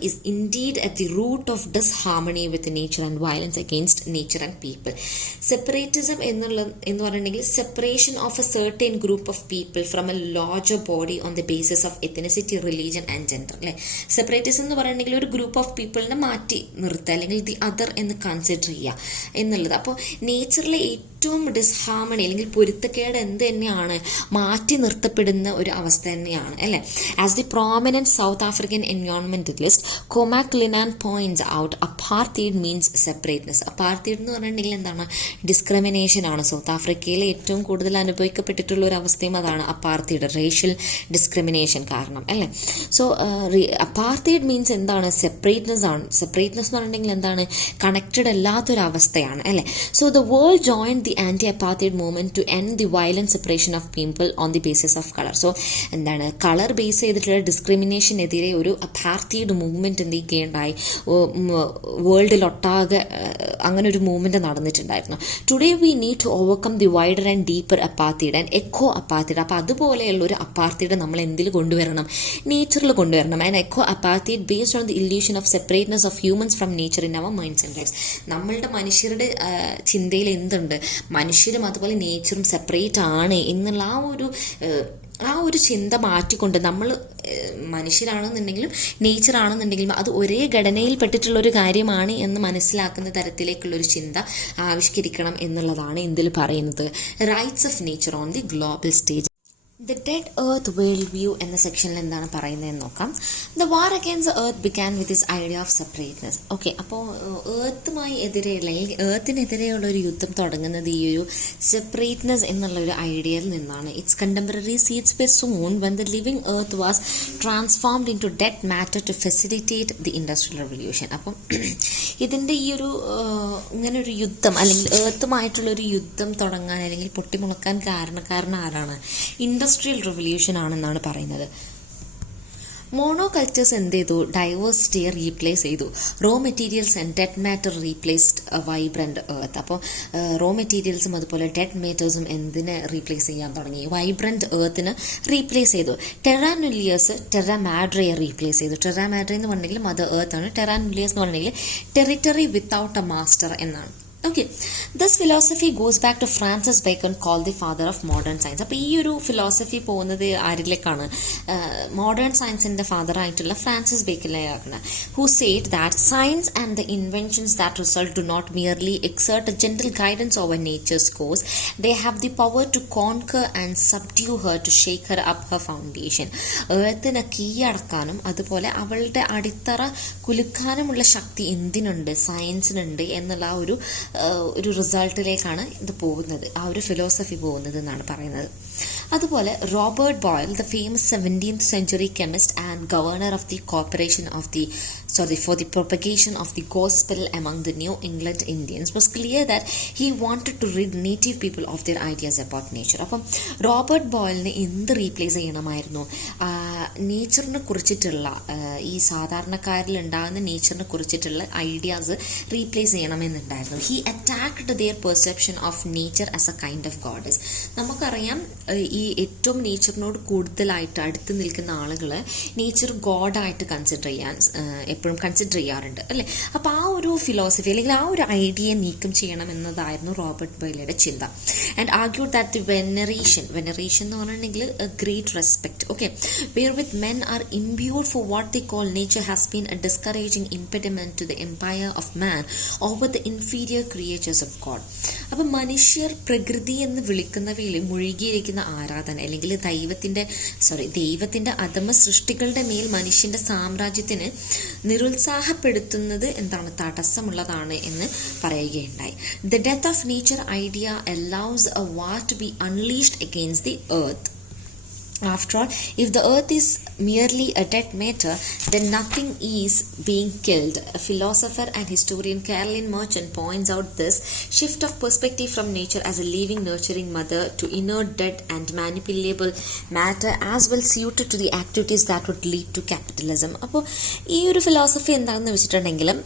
is indeed at the root of disharmony with nature and violence against nature and people. Separatism എന്ന് പറഞ്ഞിട്ടുണ്ടെങ്കിൽ separation of A certain group of people from a larger body on the basis of ethnicity, religion and gender. അല്ലെ, separatism എന്ന് പറഞ്ഞിട്ടുണ്ടെങ്കിൽ ഒരു group of പീപ്പിളിനെ മാറ്റി നിർത്തുക അല്ലെങ്കിൽ the other എന്ന് കൺസിഡർ ചെയ്യുക എന്നുള്ളത്. അപ്പോൾ നേച്ചറിലെ ഏറ്റവും ഡിസ്ഹാർമണി അല്ലെങ്കിൽ പൊരുത്തക്കേട് എന്ത് തന്നെയാണ്, മാറ്റി നിർത്തപ്പെടുന്ന ഒരു അവസ്ഥ തന്നെയാണ് അല്ലേ. As the prominent South African environmentalist Cormac Cullinan points out, apartheid means separateness. Apartheid എന്ന് പറഞ്ഞിട്ടുണ്ടെങ്കിൽ എന്താണ്, ഡിസ്ക്രിമിനേഷൻ ആണ്. സൗത്ത് ആഫ്രിക്കയിൽ ഏറ്റവും കൂടുതൽ അനുഭവിക്കപ്പെട്ടിട്ടുള്ള ഒരു അവസ്ഥയും അതാണ് അപ്പാർത്തൈഡ്, റേഷ്യൽ ഡിസ്ക്രിമിനേഷൻ കാരണം അല്ലേ. സോ അപ്പാർത്തൈഡ് മീൻസ് എന്താണ്, സെപ്പറേറ്റ്നെസ് ആണ്. സെപ്പറേറ്റ്നെസ് എന്ന് പറഞ്ഞിട്ടുണ്ടെങ്കിൽ എന്താണ്, കണക്റ്റഡ് അല്ലാത്തൊരവസ്ഥയാണ് അല്ലേ. So the world join the anti-apartheid movement to end the violent separation of people on the basis of color. So എന്താണ്, കളർ ബേസ് ചെയ്തിട്ടുള്ള ഡിസ്ക്രിമിനേഷനെതിരെ ഒരു അപ്പാർത്തൈഡ് മൂവ്മെന്റ് എന്ത് ചെയ്യുകയുണ്ടായി, വേൾഡിലൊട്ടാകെ അങ്ങനെ ഒരു മൂവ്മെന്റ് നടന്നിട്ടുണ്ടായിരുന്നു. Today we need to overcome the wider and deeper apartheid and eco apartheid. അപ്പോൾ അതുപോലെയുള്ള ഒരു അപ്പാർത്തൈഡ് നമ്മൾ എന്തിൽ കൊണ്ടുവരണം, നേച്ചറിൽ കൊണ്ടുവരണം. And eco apartheid based on the illusion of separateness of humans from nature in our minds and lives. നമ്മളുടെ മനുഷ്യരുടെ ചിന്തയിൽ എന്തുണ്ട്, മനുഷ്യരും അതുപോലെ നേച്ചറും സെപ്പറേറ്റ് ആണ് എന്നുള്ള ആ ഒരു ചിന്ത മാറ്റിക്കൊണ്ട് നമ്മൾ മനുഷ്യരാണെന്നുണ്ടെങ്കിലും നേച്ചർ ആണെന്നുണ്ടെങ്കിലും അത് ഒരേ ഘടനയിൽ പെട്ടിട്ടുള്ള ഒരു കാര്യമാണ് എന്ന് മനസ്സിലാക്കുന്ന തരത്തിലേക്കുള്ളൊരു ചിന്ത ആവിഷ്കരിക്കണം എന്നുള്ളതാണ് ഇതിൽ പറയുന്നത്. Rights of nature on the global stage. The dead earth world view എന്ന സെക്ഷനിൽ എന്താണ് പറയുന്നതെന്ന് നോക്കാം. The war against the earth began with this idea of സെപ്പറേറ്റ്നെസ്. Okay, അപ്പോൾ എർത്തുമായി എതിരെയുള്ള അല്ലെങ്കിൽ എർത്തിനെതിരെയുള്ള ഒരു യുദ്ധം തുടങ്ങുന്നത് ഈ ഒരു സെപ്പറേറ്റ്നെസ് എന്നുള്ള ഒരു ഐഡിയയിൽ നിന്നാണ്. It's contemporary seeds were sown when the living earth was transformed into dead matter to facilitate the industrial revolution. അപ്പം ഇതിൻ്റെ ഈ ഒരു ഇങ്ങനെ ഒരു യുദ്ധം അല്ലെങ്കിൽ എർത്തുമായിട്ടുള്ളൊരു യുദ്ധം തുടങ്ങാൻ അല്ലെങ്കിൽ പൊട്ടിമുളക്കാൻ കാരണക്കാരൻ ആരാണ്, ഇൻഡസ്ട്രിയൽ റെവല്യൂഷൻ ആണെന്നാണ് പറയുന്നത്. മോണോകൾച്ചേഴ്സ് എന്ത് ചെയ്തു, ഡൈവേഴ്സിറ്റിയെ റീപ്ലേസ് ചെയ്തു. Raw materials and dead matter replaced vibrant earth. അപ്പോൾ റോ മെറ്റീരിയൽസും അതുപോലെ ഡെഡ് മാറ്റേഴ്സും എന്തിനെ റീപ്ലേസ് ചെയ്യാൻ തുടങ്ങി, വൈബ്രന്റ് എർത്തിനെ റീപ്ലേസ് ചെയ്തു. ടെറാനുലിയസ് ടെറാമാഡ്രയെ റീപ്ലേസ് ചെയ്തു. ടെറാമാഡ്ര എന്ന് പറഞ്ഞിട്ടുണ്ടെങ്കിൽ മദർ എർത്ത് ആണ്. ടെറാനുലിയസ് എന്ന് പറഞ്ഞിട്ടുണ്ടെങ്കിൽ ടെറിട്ടറി വിത്തൗട്ട് എ മാസ്റ്റർ എന്നാണ്. Okay, this philosophy goes back to Francis Bacon, call the father of modern science. അപ്പോൾ ഈ ഒരു ഫിലോസഫി പോകുന്നത് ആരിലേക്കാണ്, മോഡേൺ സയൻസിന്റെ ഫാദർ ആയിട്ടുള്ള ഫ്രാൻസിസ് ബേക്കണിലേക്കാണ്. Who said that science and the inventions that result do not merely exert a gentle guidance over nature's course, they have the power to conquer and subdue her to shake her up her foundation. എർത്തിനെ കീഴടക്കാനും അതുപോലെ അവളുടെ അടിത്തറ കുലുക്കാനുമുള്ള ശക്തി എന്തിനുണ്ട്, സയൻസിനുണ്ട് എന്നുള്ള ഒരു റിസൾട്ടിലേക്കാണ് ഇത് പോകുന്നത്, ആ ഒരു philosophy പോകുന്നത് എന്നാണ് പറയുന്നത്. അതുപോലെ Robert Boyle, the famous 17th century chemist and governor of the corporation of the for the propagation of the gospel among the New England Indians, was clear that he wanted to rid native people of their ideas about nature. അപ്പം Robert ബോയിലിനെ എന്ത് replace ചെയ്യണമായിരുന്നു, നേച്ചറിനെ കുറിച്ചിട്ടുള്ള ഈ സാധാരണക്കാരിൽ ഉണ്ടാകുന്ന നേച്ചറിനെ കുറിച്ചിട്ടുള്ള ideas replace ചെയ്യണമെന്നുണ്ടായിരുന്നു. He attacked their perception of nature as a kind of goddess. നമുക്കറിയാം ഈ ഏറ്റവും നേച്ചറിനോട് കൂടുതലായിട്ട് അടുത്ത് നിൽക്കുന്ന ആളുകൾ നേച്ചർ ഗോഡായിട്ട് എപ്പോഴും കൺസിഡർ ചെയ്യാറുണ്ട് അല്ലേ. അപ്പോൾ ആ ഒരു ഫിലോസഫി അല്ലെങ്കിൽ ആ ഒരു ഐഡിയ നീക്കം ചെയ്യണം എന്നതായിരുന്നു റോബർട്ട് ബോയ്ലയുടെ ചിന്ത. And argued that the veneration എന്ന് പറഞ്ഞിട്ടുണ്ടെങ്കിൽ great respect, okay, wherewith men are imbued for what they call nature has been a discouraging impediment to the empire of man over the inferior creatures of God. അപ്പം മനുഷ്യർ പ്രകൃതി എന്ന് വിളിക്കുന്നവയിൽ മുഴുകിയിരിക്കുന്ന ആരാധന അല്ലെങ്കിൽ ദൈവത്തിന്റെ അധമ സൃഷ്ടികളുടെ മേൽ മനുഷ്യന്റെ സാമ്രാജ്യത്തിന് നിരുത്സാഹപ്പെടുത്തുന്നത് എന്താണ്, തടസ്സമുള്ളതാണ് എന്ന് പറയുകയുണ്ടായി. The death of nature idea allows a war to be unleashed against the earth. After all, if the earth is merely a dead matter, then nothing is being killed. A philosopher and historian Caroline Merchant points out this shift of perspective from nature as a living, nurturing mother to inert, dead and manipulable matter as well suited to the activities that would lead to capitalism. അപ്പോൾ ഈ ഒരു philosophy എന്താണെന്ന് വെച്ചിട്ടുണ്ടെങ്കിലും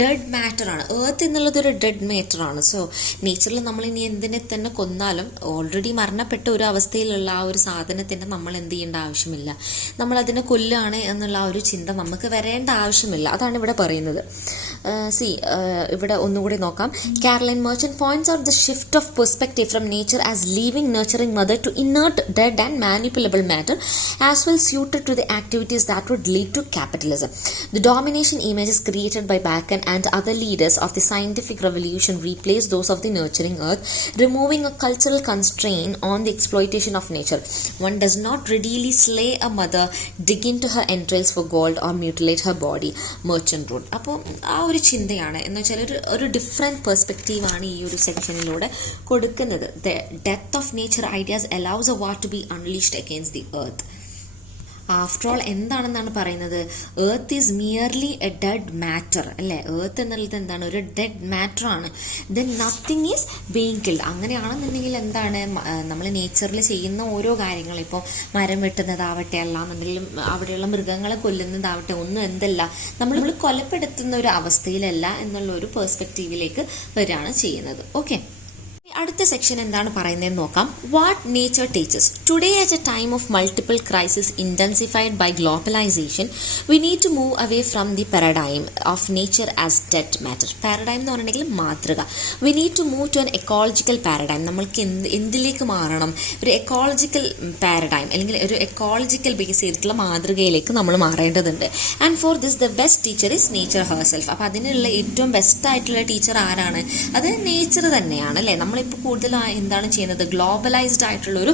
dead matter ആണ്. Earth എന്നുള്ളത് ഒരു dead matter ആണ്. So നേച്ചറിൽ നമ്മൾ ഇനി എന്തിനെ തന്നെ കൊന്നാലും ഓൾറെഡി മരണപ്പെട്ട ഒരു അവസ്ഥയിലുള്ള ആ ഒരു സാധനത്തിൻ്റെ നമ്മൾ എന്ത് ചെയ്യേണ്ട ആവശ്യമില്ല, നമ്മൾ അതിനെ കൊല്ലുകയാണ് എന്നുള്ള ആ ഒരു ചിന്ത നമുക്ക് വരേണ്ട ആവശ്യമില്ല. അതാണ് ഇവിടെ പറയുന്നത്. ഇവിടെ ഒന്നുകൂടി നോക്കാം. Carolyn Merchant points out the shift of perspective from nature as living nurturing mother to inert, dead and manipulable matter as well suited to the activities that would lead to capitalism. The domination images created by Bacon and other leaders of the scientific revolution replaced those of the nurturing earth, removing a cultural constraint on the exploitation of nature. One does not readily slay a mother, dig into her entrails for gold or mutilate her body, Merchant wrote. അപ്പോൾ ആ ഒരു ചിന്തയാണ് എന്ന് വെച്ചാൽ ഒരു different പെർസ്പെക്റ്റീവാണ് ഈ ഒരു സെക്ഷനിലൂടെ കൊടുക്കുന്നത്. The death of nature ideas allows a war to be unleashed against the earth. After all എന്താണെന്നാണ് പറയുന്നത്, earth is merely A dead matter അല്ലേ. എർത്ത് എന്നുള്ളത് എന്താണ്, ഒരു ഡെഡ് മാറ്റർ ആണ്. Then nothing is being killed. അങ്ങനെയാണെന്നുണ്ടെങ്കിൽ എന്താണ്, നമ്മൾ നേച്ചറിൽ ചെയ്യുന്ന ഓരോ കാര്യങ്ങളും, ഇപ്പോൾ മരം വെട്ടുന്നതാവട്ടെ, അല്ലാന്നുണ്ടെങ്കിലും അവിടെയുള്ള മൃഗങ്ങളെ കൊല്ലുന്നതാവട്ടെ, ഒന്നും എന്തല്ല, നമ്മൾ കൊലപ്പെടുത്തുന്ന ഒരു അവസ്ഥയിലല്ല എന്നുള്ള ഒരു പെർസ്പെക്റ്റീവിലേക്ക് വരികയാണ് ചെയ്യുന്നത്. ഓക്കെ, അടുത്ത സെക്ഷൻ എന്താണ് പറയുന്നതെന്ന് നോക്കാം. What nature teaches. Today at a time of multiple crisis intensified by globalisation we need to move away from the paradigm of nature as dead matter. Paradigm എന്ന് പറഞ്ഞിട്ടുണ്ടെങ്കിൽ മാതൃക. We need to move to an ecological paradigm. നമ്മൾക്ക് എന്തിലേക്ക് മാറണം, ഒരു ecological paradigm അല്ലെങ്കിൽ ഒരു ecological base ചെയ്തിട്ടുള്ള മാതൃകയിലേക്ക് നമ്മൾ മാറേണ്ടതുണ്ട്. And for this the best teacher is nature herself. അപ്പോൾ അതിനുള്ള ഏറ്റവും ബെസ്റ്റ് ആയിട്ടുള്ള ടീച്ചർ ആരാണ്, അത് നേച്ചർ തന്നെയാണ് അല്ലേ. നമ്മളിപ്പോൾ കൂടുതൽ എന്താണ് ചെയ്യുന്നത്, ഗ്ലോബലൈസ്ഡ് ആയിട്ടുള്ള ഒരു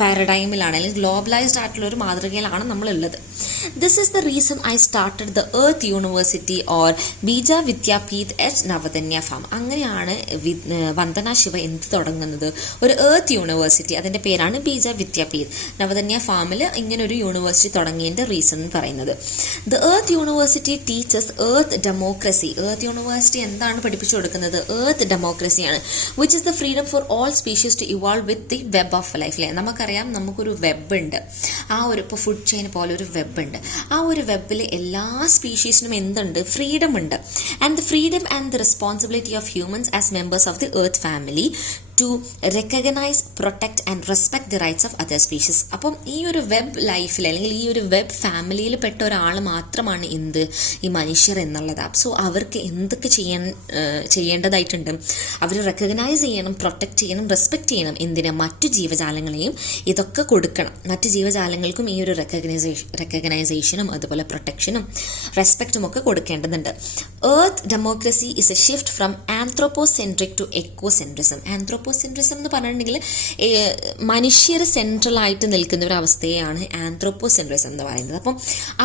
പാരഡൈമിലാണ് അല്ലെങ്കിൽ ഗ്ലോബലൈസ്ഡ് ആയിട്ടുള്ള ഒരു മാതൃകയിലാണ് നമ്മളുള്ളത്. This is the reason I started the Earth University or Bija Vidyapeeth at Navdanya farm. അങ്ങനെയാണ് വന്ദന ശിവ എന്ത് തുടങ്ങുന്നത്, ഒരു എർത്ത് യൂണിവേഴ്സിറ്റി. അതിൻ്റെ പേരാണ് ബീജ വിദ്യാപീഠ്. നവധന്യ ഫാമിൽ ഇങ്ങനെ ഒരു യൂണിവേഴ്സിറ്റി തുടങ്ങിയതിൻ്റെ റീസൺ എന്ന് പറയുന്നത്, the Earth University teaches Earth democracy. Earth University എന്താണ് പഠിപ്പിച്ചു കൊടുക്കുന്നത്, എർത്ത് ഡെമോക്രസിയാണ്. Which is the freedom for all species to evolve with the web of life. അല്ലേ, നമുക്കറിയാം നമുക്കൊരു വെബ് ഉണ്ട്. ആ ഒരു ഇപ്പോൾ ഫുഡ് ചെയിൻ പോലെ ഒരു വെബ് ഉണ്ട്. ആ ഒരു വെബിൽ എല്ലാ സ്പീഷീസിനും എന്തുണ്ട്, ഫ്രീഡം ഉണ്ട്. And the freedom and the responsibility of humans as members of the earth family to recognise, protect and respect the rights of other species. അപ്പം ഈ ഒരു വെബ് ലൈഫിൽ അല്ലെങ്കിൽ ഈ ഒരു വെബ് ഫാമിലിയിൽ പെട്ട ഒരാൾ മാത്രമാണ് ഈ മനുഷ്യർ എന്നുള്ളത്. സോ അവർക്ക് എന്തൊക്കെ ചെയ്യേണ്ടതായിട്ടുണ്ട്, അവർ റെക്കഗ്നൈസ് ചെയ്യണം, പ്രൊട്ടക്ട് ചെയ്യണം, റെസ്പെക്ട് ചെയ്യണം. എന്തിനാ, മറ്റു ജീവജാലങ്ങളെയും ഇതൊക്കെ കൊടുക്കണം. മറ്റു ജീവജാലങ്ങൾക്കും ഈ ഒരു റെക്കഗ്നൈസേഷനും അതുപോലെ പ്രൊട്ടക്ഷനും റെസ്പെക്റ്റും ഒക്കെ കൊടുക്കേണ്ടതുണ്ട്. Earth democracy is a shift from anthropocentric to ecocentrism. Anthropocentrism എന്ന് പറഞ്ഞിട്ടുണ്ടെങ്കിൽ മനുഷ്യർ സെൻട്രലായിട്ട് നിൽക്കുന്ന ഒരു അവസ്ഥയാണ് ആന്ത്രോപോസെൻട്രിസം എന്ന് പറയുന്നത്. അപ്പം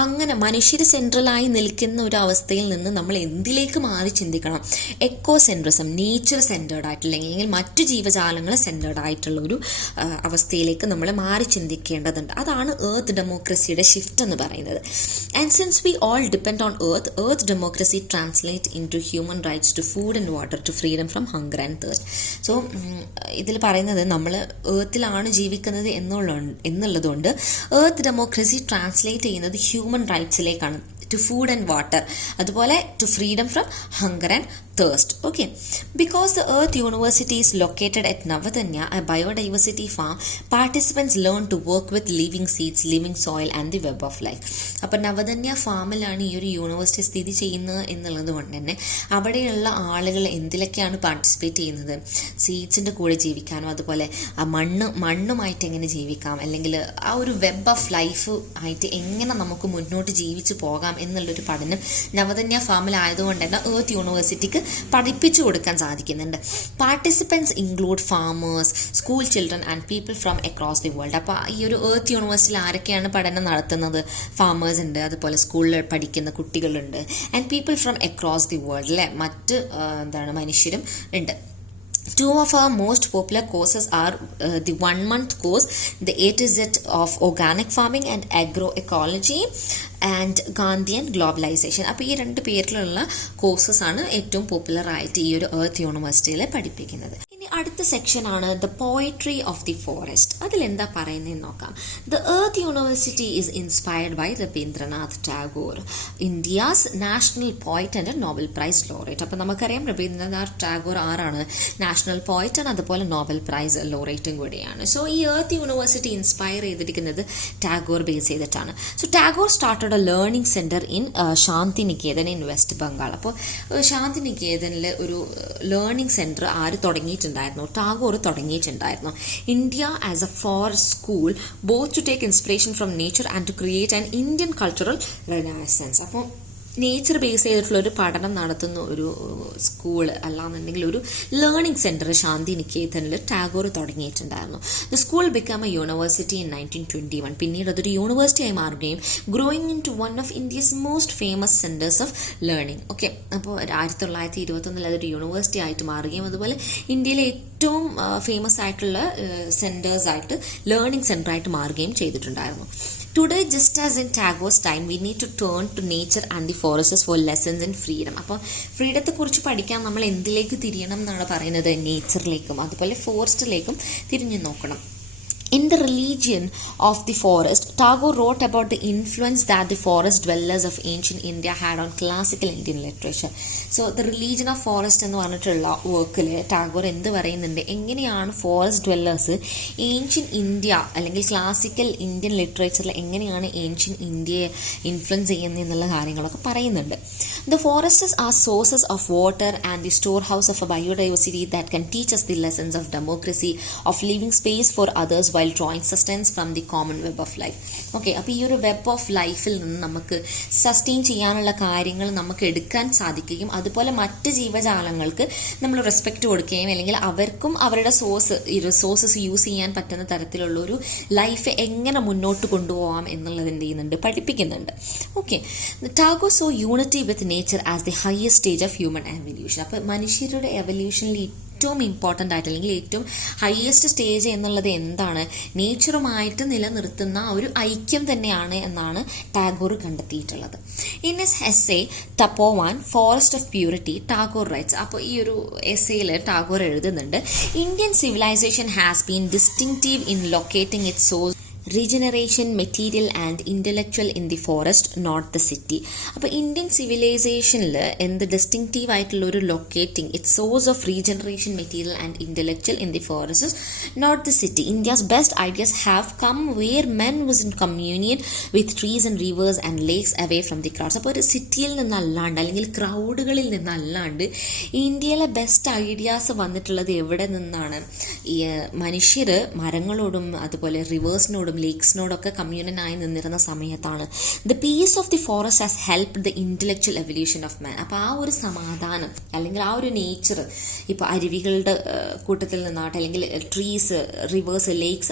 അങ്ങനെ മനുഷ്യർ സെൻട്രലായി നിൽക്കുന്ന ഒരു അവസ്ഥയിൽ നിന്ന് നമ്മൾ എന്തിലേക്ക് മാറി ചിന്തിക്കണം, എക്കോസെൻട്രിസം, നേച്ചർ സെൻറ്റേർഡ് ആയിട്ടുള്ള അല്ലെങ്കിൽ മറ്റു ജീവജാലങ്ങൾ സെൻറ്റേർഡ് ആയിട്ടുള്ള ഒരു അവസ്ഥയിലേക്ക് നമ്മൾ മാറി ചിന്തിക്കേണ്ടതുണ്ട്. അതാണ് എർത്ത് ഡെമോക്രസിയുടെ ഷിഫ്റ്റ് എന്ന് പറയുന്നത്. And since we all depend on Earth democracy translate into human rights to food and water to freedom from hunger and thirst. So ഇതിൽ പറയുന്നത് നമ്മൾ എർത്തിലാണ് ജീവിക്കുന്നത് എന്നുള്ളതുകൊണ്ട് എർത്ത് ഡെമോക്രസി ട്രാൻസ്ലേറ്റ് ചെയ്യുന്നത് ഹ്യൂമൻ റൈറ്റ്സിലേക്കാണ്, ടു ഫുഡ് ആൻഡ് വാട്ടർ, അതുപോലെ to freedom from hunger and thirst. Okay, because the Earth University is located at Navadanya, a biodiversity farm, participants learn to work with living seeds, living soil and the web of life. അപ്പോൾ നവധന്യ ഫാമിലാണ് ഈ ഒരു university സ്ഥിതി ചെയ്യുന്നത് എന്നുള്ളത് കൊണ്ട് തന്നെ അവിടെയുള്ള ആളുകൾ എന്തിലൊക്കെയാണ് പാർട്ടിസിപ്പേറ്റ് ചെയ്യുന്നത്? സീഡ്സിൻ്റെ കൂടെ ജീവിക്കാനോ, അതുപോലെ ആ മണ്ണുമായിട്ട് എങ്ങനെ ജീവിക്കാം, അല്ലെങ്കിൽ ആ ഒരു വെബ് ഓഫ് ലൈഫ് ആയിട്ട് എങ്ങനെ നമുക്ക് മുന്നോട്ട് ജീവിച്ചു പോകാം എന്നുള്ളൊരു പഠനം നവധന്യ ഫാമിലായതുകൊണ്ട് തന്നെ ഏർത്ത് യൂണിവേഴ്സിറ്റിക്ക് പഠിപ്പിച്ചു കൊടുക്കാൻ സാധിക്കുന്നുണ്ട്. Participants include farmers, school children and people from across the world. അപ്പോൾ ഈ ഒരു ഏർത്ത് യൂണിവേഴ്സിറ്റിയിൽ ആരൊക്കെയാണ് പഠനം നടത്തുന്നത്? ഫാമേഴ്സ് ഉണ്ട്, അതുപോലെ സ്കൂളിൽ പഠിക്കുന്ന കുട്ടികളുണ്ട്, and people from across the world, അല്ലേ, മറ്റ് മനുഷ്യരും ഉണ്ട്. Two of our most popular courses are the 1-month course, the A to Z of organic farming and agroecology, and Gandhian globalisation. അപ്പോൾ ഈ 2 പേരിലുള്ള കോഴ്സസ് ആണ് ഏറ്റവും പോപ്പുലർ ആയിട്ട് ഈ ഒരു ഏർത്ത് യൂണിവേഴ്സിറ്റിയിൽ പഠിപ്പിക്കുന്നത്. ഇനി അടുത്ത സെക്ഷനാണ് the poetry of the forest. അതിലെന്താ പറയുന്നതെന്ന് നോക്കാം. The earth university is inspired by Rabindranath Tagore, India's national poet and Nobel prize laureate. അപ്പോൾ നമുക്കറിയാം രവീന്ദ്രനാഥ് ടാഗോർ ആരാണ്? നാഷണൽ പോയറ്റ് ആണ്, അതുപോലെ നോബൽ പ്രൈസ് ലോറേറ്റും കൂടിയാണ്. സോ ഈ ഏർത്ത് യൂണിവേഴ്സിറ്റി ഇൻസ്പയർ ചെയ്തിരിക്കുന്നത് ടാഗോർ ബേസ് ചെയ്തിട്ടാണ്. So Tagore started a learning center in Shantiniketan in West Bengal. അപ്പോൾ ശാന്തിനികേതനിൽ ഒരു ലേണിംഗ് സെൻറ്റർ ആര് തുടങ്ങിയിട്ടുണ്ടായിരുന്നു? ടാഗോർ തുടങ്ങിയിട്ടുണ്ടായിരുന്നു. India as a forest school, both to take inspiration from nature and to create an Indian cultural renaissance. അപ്പോൾ nature base ചെയ്തിട്ടുള്ള ഒരു പഠനം നടത്തുന്ന ഒരു സ്കൂൾ അല്ലാന്നുണ്ടെങ്കിൽ ഒരു ലേണിംഗ് സെൻറ്റർ ശാന്തിനികേതനിൽ ടാഗോർ തുടങ്ങിയിട്ടുണ്ടായിരുന്നു. The school become a university in 1921. പിന്നീട് അതൊരു യൂണിവേഴ്സിറ്റിയായി മാറുകയും growing into one of India's most famous centres of learning. Okay, അപ്പോൾ 1921 അതൊരു യൂണിവേഴ്സിറ്റി ആയിട്ട് മാറുകയും അതുപോലെ ഇന്ത്യയിലെ ഏറ്റവും ഫേമസ് ആയിട്ടുള്ള സെൻറ്റേഴ്സായിട്ട് ലേണിംഗ് സെൻറ്ററായിട്ട് മാറുകയും ചെയ്തിട്ടുണ്ടായിരുന്നു. Today, just as in Tagore's time, we need to turn to nature and the forests for lessons in freedom. അപ്പോൾ ഫ്രീഡത്തെ കുറിച്ച് പഠിക്കാൻ നമ്മൾ എന്തിലേക്ക് തിരിയണം എന്നാണ് പറയുന്നത്? നേച്ചറിലേക്കും അതുപോലെ ഫോറസ്റ്റിലേക്കും തിരിഞ്ഞു നോക്കണം. In the religion of the forest, Tagore wrote about the influence that the forest dwellers of ancient India had on classical Indian literature. So, the religion of forest എന്ന് പറഞ്ഞിട്ടുള്ള വർക്കിൽ ടാഗോർ എന്ത് പറയുന്നുണ്ട്? എങ്ങനെയാണ് ഫോറസ്റ്റ് ഡ്വെല്ലേഴ്സ് ഏൻഷ്യൻ ഇന്ത്യ അല്ലെങ്കിൽ classical Indian ലിറ്ററേച്ചറിൽ എങ്ങനെയാണ് ancient ഇന്ത്യയെ influence ചെയ്യുന്നത് എന്നുള്ള കാര്യങ്ങളൊക്കെ പറയുന്നുണ്ട്. The forests are sources of water and the storehouse of a biodiversity that can teach us the lessons of democracy, of leaving space for others while drawing sustenance from the common web of life. Okay, അപ്പോൾ ഈ ഒരു web of ലൈഫിൽ നിന്ന് നമുക്ക് sustain ചെയ്യാനുള്ള കാര്യങ്ങൾ നമുക്ക് എടുക്കാൻ സാധിക്കുകയും അതുപോലെ മറ്റ് ജീവജാലങ്ങൾക്ക് നമ്മൾ റെസ്പെക്റ്റ് കൊടുക്കുകയും അല്ലെങ്കിൽ അവർക്കും അവരുടെ റിസോഴ്സസ് യൂസ് ചെയ്യാൻ പറ്റുന്ന തരത്തിലുള്ള ഒരു ലൈഫ് എങ്ങനെ മുന്നോട്ട് കൊണ്ടുപോകാം എന്നുള്ളത് എന്ത് ചെയ്യുന്നുണ്ട്? പഠിപ്പിക്കുന്നുണ്ട്. Okay, Tagore so unity with nature as the highest stage of human evolution. അപ്പോൾ മനുഷ്യരുടെ എവല്യൂഷനിൽ ഏറ്റവും ഇമ്പോർട്ടൻ്റ് ആയിട്ട് അല്ലെങ്കിൽ ഏറ്റവും ഹയസ്റ്റ് സ്റ്റേജ് എന്നുള്ളത് എന്താണ്? നേച്ചറുമായിട്ട് നിലനിർത്തുന്ന ഒരു ഐക്യം തന്നെയാണ് എന്നാണ് ടാഗോർ കണ്ടെത്തിയിട്ടുള്ളത്. In his essay Tapovan forest of purity Tagore writes. അപ്പോൾ ഈ ഒരു എസ്സേയിൽ ടാഗോർ എഴുതുന്നുണ്ട്, Indian civilisation has been distinctive in locating its source regeneration material and intellectual in the forest not the city. അപ്പോൾ ഇന്ത്യൻ സിവിലൈസേഷനിൽ എന്ത് ഡിസ്റ്റിങ്റ്റീവ് ആയിട്ടുള്ള ഒരു locating its source of regeneration material and intellectual in the forest not the city. India's best ideas have come where men was in communion with trees and reverse and lakes away from the crowds. അപ്പോൾ ഒരു സിറ്റിയിൽ നിന്നല്ലാണ്ട് അല്ലെങ്കിൽ ക്രൗഡുകളിൽ നിന്നല്ലാണ്ട് ഇന്ത്യയിലെ best ideas വന്നിട്ടുള്ളത് എവിടെ നിന്നാണ്? ഈ മനുഷ്യർ മരങ്ങളോടും അതുപോലെ റിവേഴ്സിനോടും ലേക്സിനോടൊക്കെ കമ്മ്യൂണനായി നിന്നിരുന്ന സമയത്താണ്. The peace of the forest has helped the intellectual evolution of man. അപ്പോൾ ആ ഒരു സമാധാനം അല്ലെങ്കിൽ ആ ഒരു നേച്ചർ, ഇപ്പോൾ അരുവികളുടെ കൂട്ടത്തിൽ നിന്നാട്ടെ അല്ലെങ്കിൽ ട്രീസ്, റിവേഴ്സ്, ലേക്സ്,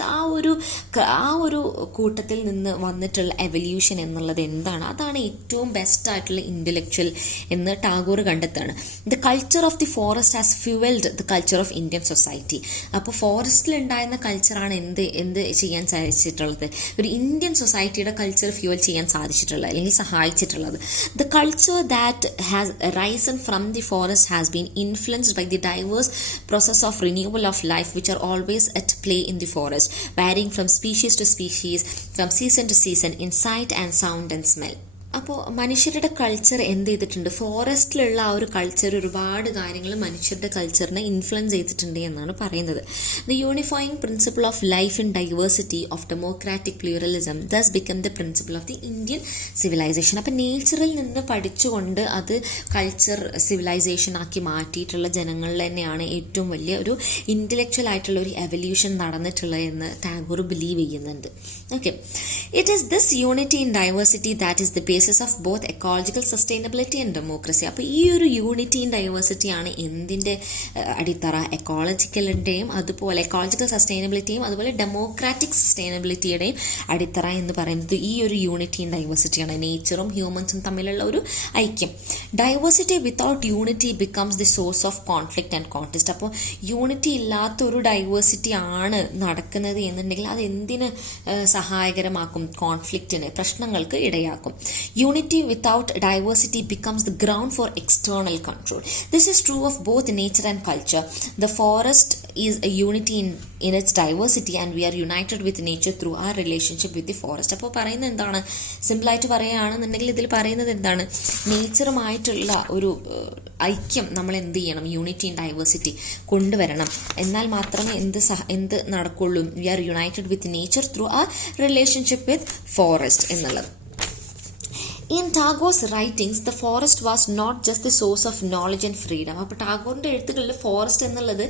ആ ഒരു കൂട്ടത്തിൽ നിന്ന് വന്നിട്ടുള്ള എവല്യൂഷൻ എന്നുള്ളത് എന്താണ്? അതാണ് ഏറ്റവും ബെസ്റ്റ് ആയിട്ടുള്ള ഇന്റലക്ച്വൽ എന്ന് ടാഗോർ കണ്ടെത്താണ്. The culture of the forest has fuelled the culture of Indian society. അപ്പോൾ ഫോറസ്റ്റിൽ ഉണ്ടായിരുന്ന കൾച്ചറാണ് എന്ത് ചെയ്യാൻ സാധിച്ചിട്ടുള്ളത്? ഒരു ഇന്ത്യൻ സൊസൈറ്റിയുടെ കൾച്ചർ ഫ്യൂവൽ ചെയ്യാൻ സാധിച്ചിട്ടുള്ളത് അല്ലെങ്കിൽ സഹായിച്ചിട്ടുള്ളത്. The culture that has risen from the forest has been influenced by the diverse process of renewal of life which are always at play in the forest, varying from species to species, from season to season, in sight and sound and smell. അപ്പോൾ മനുഷ്യരുടെ culture എന്ത് ചെയ്തിട്ടുണ്ട്, ഫോറസ്റ്റിലുള്ള ആ ഒരു culture ഒരുപാട് കാര്യങ്ങൾ മനുഷ്യരുടെ കൾച്ചറിനെ influence ചെയ്തിട്ടുണ്ട് എന്നാണ് പറയുന്നത്. The unifying principle of life in diversity of democratic pluralism thus become the principle of the Indian civilisation. അപ്പം നേച്ചറിൽ നിന്ന് പഠിച്ചുകൊണ്ട് അത് കൾച്ചർ സിവിലൈസേഷൻ ആക്കി മാറ്റിയിട്ടുള്ള ജനങ്ങളിൽ തന്നെയാണ് ഏറ്റവും വലിയ ഒരു ഇൻ്റലക്ച്വൽ ആയിട്ടുള്ള ഒരു എവല്യൂഷൻ നടന്നിട്ടുള്ളത് എന്ന് ടാഗോർ ബിലീവ് ചെയ്യുന്നുണ്ട്. Okay, it is this unity in diversity that is the basis of both ecological sustainability and democracy. അപ്പോൾ ഈ ഒരു യൂണിറ്റി ഇൻ ഡൈവേഴ്സിറ്റിയാണ് എന്തിൻ്റെ അടിത്തറ, എക്കോളജിക്കലിൻ്റെയും അതുപോലെ എക്കോളജിക്കൽ സസ്റ്റൈനബിലിറ്റിയും അതുപോലെ ഡെമോക്രാറ്റിക് സസ്റ്റൈനബിലിറ്റിയുടെയും അടിത്തറ എന്ന് പറയുന്നത് ഈ ഒരു യൂണിറ്റി ഇൻ ഡൈവേഴ്സിറ്റിയാണ്, നേച്ചറും ഹ്യൂമൻസും തമ്മിലുള്ള ഒരു ഐക്യം. Diversity without unity becomes the source of conflict and contest. അപ്പോൾ യൂണിറ്റി ഇല്ലാത്ത ഒരു ഡൈവേഴ്സിറ്റി ആണ് നടക്കുന്നത് എന്നുണ്ടെങ്കിൽ അത് എന്തിന് സഹായകരമാക്കും, കോൺഫ്ലിക്റ്റിന്, പ്രശ്നങ്ങൾക്ക് ഇടയാക്കും. Unity without diversity becomes the ground four external control. This is true of both nature and culture. The forest is A unity in its diversity and we are united with nature through our relationship with the forest. അപ്പോൾ പറയുന്നത് എന്താണ്, സിമ്പിളായിട്ട് പറയുകയാണെന്നുണ്ടെങ്കിൽ ഇതിൽ പറയുന്നത് എന്താണ്, നേച്ചറുമായിട്ടുള്ള ഒരു ഐക്യം നമ്മൾ എന്ത് ചെയ്യണം, യൂണിറ്റി ഇൻ ഡൈവേഴ്സിറ്റി കൊണ്ടുവരണം. എന്നാൽ മാത്രമേ എന്ത് നടക്കുള്ളൂ, we are united with nature through a relationship with forest എന്നുള്ളത്. In Tagore's writings, the forest was not just the source of knowledge and freedom. അപ്പോൾ ടാഗോറിൻ്റെ എഴുത്തുകളിൽ ഫോറസ്റ്റ് എന്നുള്ളത്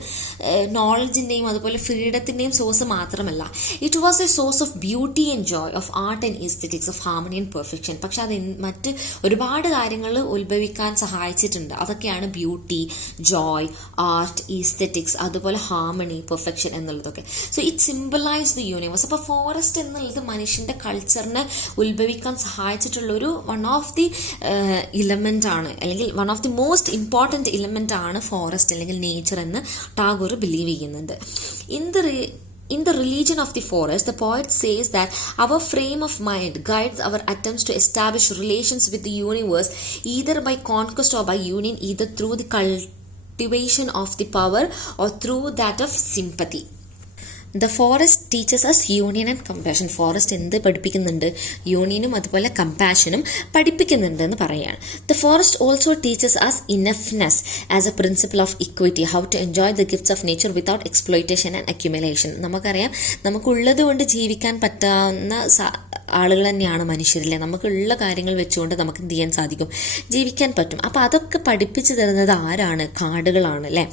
നോളജിൻ്റെയും അതുപോലെ ഫ്രീഡത്തിൻ്റെയും സോഴ്സ് മാത്രമല്ല, it was a source of beauty and joy, of art and aesthetics, of harmony and perfection. പക്ഷെ അത് മറ്റ് ഒരുപാട് കാര്യങ്ങൾ ഉത്ഭവിക്കാൻ സഹായിച്ചിട്ടുണ്ട്. അതൊക്കെയാണ് ബ്യൂട്ടി, ജോയ്, ആർട്ട്, ഈസ്തെറ്റിക്സ്, അതുപോലെ ഹാർമണി, പെർഫെക്ഷൻ എന്നുള്ളതൊക്കെ. So it symbolise the universe. അപ്പോൾ ഫോറസ്റ്റ് എന്നുള്ളത് മനുഷ്യൻ്റെ കൾച്ചറിനെ ഉത്ഭവിക്കാൻ സഹായിച്ചിട്ടുള്ളൊരു വൺ ഓഫ് ദി ഇലമെൻ്റ് ആണ്, അല്ലെങ്കിൽ one of the most important element ആണ് ഫോറസ്റ്റ് അല്ലെങ്കിൽ നേച്ചർ എന്ന് ടാഗോർ ബിലീവ് ചെയ്യുന്നുണ്ട്. In the religion of the forest, the poet says that our frame of mind guides our attempts to establish relations with the universe either by conquest or by union, either through the cultivation of the power or through that of sympathy. The forest teaches us union and compassion. Forest എന്ത് പഠിപ്പിക്കുന്നുണ്ട്, യൂണിയനും അതുപോലെ കമ്പാഷനും പഠിപ്പിക്കുന്നുണ്ട് എന്ന് പറയുകയാണ്. The forest also teaches us enoughness as a principle of equity, how to enjoy the gifts of nature without exploitation and accumulation. നമുക്കറിയാം, നമുക്കുള്ളത് കൊണ്ട് ജീവിക്കാൻ പറ്റാവുന്ന ആളുകൾ തന്നെയാണ് മനുഷ്യരില്ലേ. നമുക്കുള്ള കാര്യങ്ങൾ വെച്ചുകൊണ്ട് നമുക്ക് എന്ത് ചെയ്യാൻ സാധിക്കും, ജീവിക്കാൻ പറ്റും. അപ്പോൾ അതൊക്കെ പഠിപ്പിച്ചു തരുന്നത് ആരാണ്, കാടുകളാണ് അല്ലേ.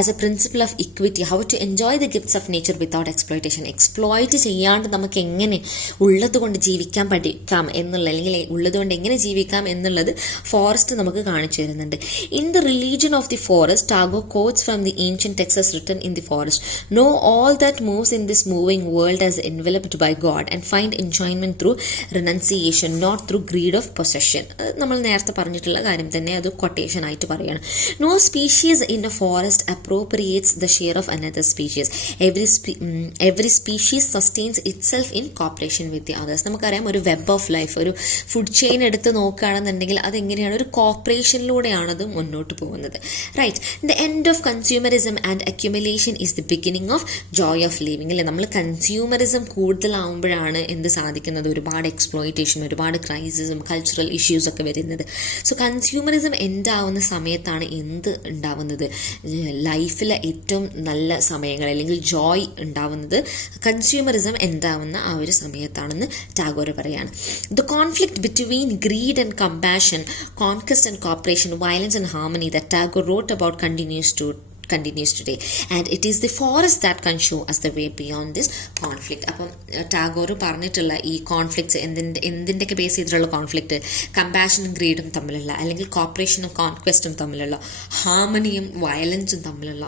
As a principle of equity, how to enjoy the gifts of nature without exploitation. Exploit ചെയ്യാണ്ട് നമുക്ക് എങ്ങനെ ഉള്ളത് കൊണ്ട് ജീവിക്കാൻ പഠിക്കാം എന്നുള്ള, അല്ലെങ്കിൽ ഉള്ളത് കൊണ്ട് എങ്ങനെ ജീവിക്കാം എന്നുള്ളത് ഫോറസ്റ്റ് നമുക്ക് കാണിച്ചു തരുന്നുണ്ട്. In the religion of the forest, Tagore quotes from the ancient texts written in the forest. Know all that moves in this moving world as enveloped by God and find enjoyment through renunciation, not through greed of possession. നമ്മൾ നേരത്തെ പറഞ്ഞിട്ടുള്ള കാര്യം തന്നെ അത് quotation ആയിട്ട് പറയുകയാണ്. No species in a forest appropriates the share of another species. Every species sustains itself in cooperation with the others. നമുക്കറിയാം, ഒരു വെബ് ഓഫ് ലൈഫ്, ഒരു ഫുഡ് ചെയിൻ എടുത്ത് നോക്കുകയാണെന്നുണ്ടെങ്കിൽ അതെങ്ങനെയാണ്, ഒരു കോപ്പറേഷനിലൂടെയാണ് അത് മുന്നോട്ട് പോകുന്നത്. Right. The end of consumerism and accumulation is the beginning of joy of living അല്ലേ. നമ്മൾ കൺസ്യൂമറിസം കൂടുതലാവുമ്പോഴാണ് എന്ത് സാധിക്കുന്നത്, ഒരുപാട് എക്സ്പ്ലോയിറ്റേഷൻ, ഒരുപാട് ക്രൈസിസും കൾച്ചറൽ ഇഷ്യൂസൊക്കെ വരുന്നത്. സോ കൺസ്യൂമറിസം എൻഡ് ആവുന്ന സമയത്താണ് എന്ത് ഉണ്ടാവുന്നത്, ലൈഫിലെ ഏറ്റവും നല്ല സമയങ്ങൾ അല്ലെങ്കിൽ ജോയ് ഉണ്ടാവുന്നത് കൺസ്യൂമറിസം എന്താവുന്ന ആ ഒരു സമയത്താണെന്ന് ടാഗോർ പറയാണ്. The conflict between greed and compassion, conquest and cooperation, violence and harmony that Tagore wrote about continues today, and it is the forest that can show us the way beyond this conflict. അപ്പം ടാഗോർ പറഞ്ഞിട്ടുള്ള ഈ conflicts എന്തിൻ്റെയൊക്കെ base ചെയ്തിട്ടുള്ള conflict, കമ്പാഷനും ഗ്രീഡും തമ്മിലുള്ള, അല്ലെങ്കിൽ കോപ്പറേഷനും കോൺക്വസ്റ്റും തമ്മിലുള്ള, ഹാർമണിയും വയലൻസും തമ്മിലുള്ള,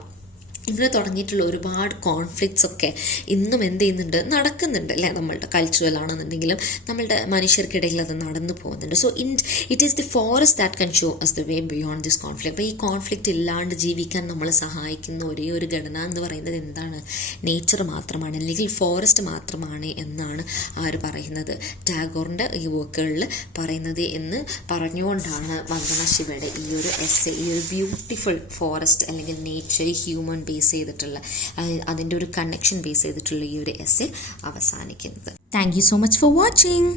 ഇങ്ങനെ തുടങ്ങിയിട്ടുള്ള ഒരുപാട് കോൺഫ്ലിക്ട്സ് ഒക്കെ ഇന്നും എന്ത് ചെയ്യുന്നുണ്ട്, നടക്കുന്നുണ്ട് അല്ലേ. നമ്മളുടെ കൾച്ചറൽ ആണെന്നുണ്ടെങ്കിലും നമ്മളുടെ മനുഷ്യർക്കിടയിൽ അത് നടന്നു പോകുന്നുണ്ട്. So it is the forest that can show us the way beyond this conflict. അപ്പോൾ ഈ കോൺഫ്ലിക്റ്റ് ഇല്ലാണ്ട് ജീവിക്കാൻ നമ്മളെ സഹായിക്കുന്ന ഒരേ ഒരു ഘടന എന്ന് പറയുന്നത് എന്താണ്, നേച്ചർ മാത്രമാണ്, അല്ലെങ്കിൽ ഫോറസ്റ്റ് മാത്രമാണ് എന്നാണ് ആര് പറയുന്നത്, ടാഗോറിൻ്റെ ഈ വർക്കുകളിൽ പറയുന്നത് എന്ന് പറഞ്ഞുകൊണ്ടാണ് വന്ദന ശിവയുടെ ഈ ഒരു എസ്സേ, ഈ ഒരു ബ്യൂട്ടിഫുൾ ഫോറസ്റ്റ് അല്ലെങ്കിൽ നേച്ചർ, ഹ്യൂമൻ ബേസ് ചെയ്തിട്ടുള്ള അതിൻ്റെ ഒരു കണക്ഷൻ ബേസ് ചെയ്തിട്ടുള്ള ഈ ഒരു എസ്സേ അവസാനിക്കുന്നത്. Thank you so much for watching.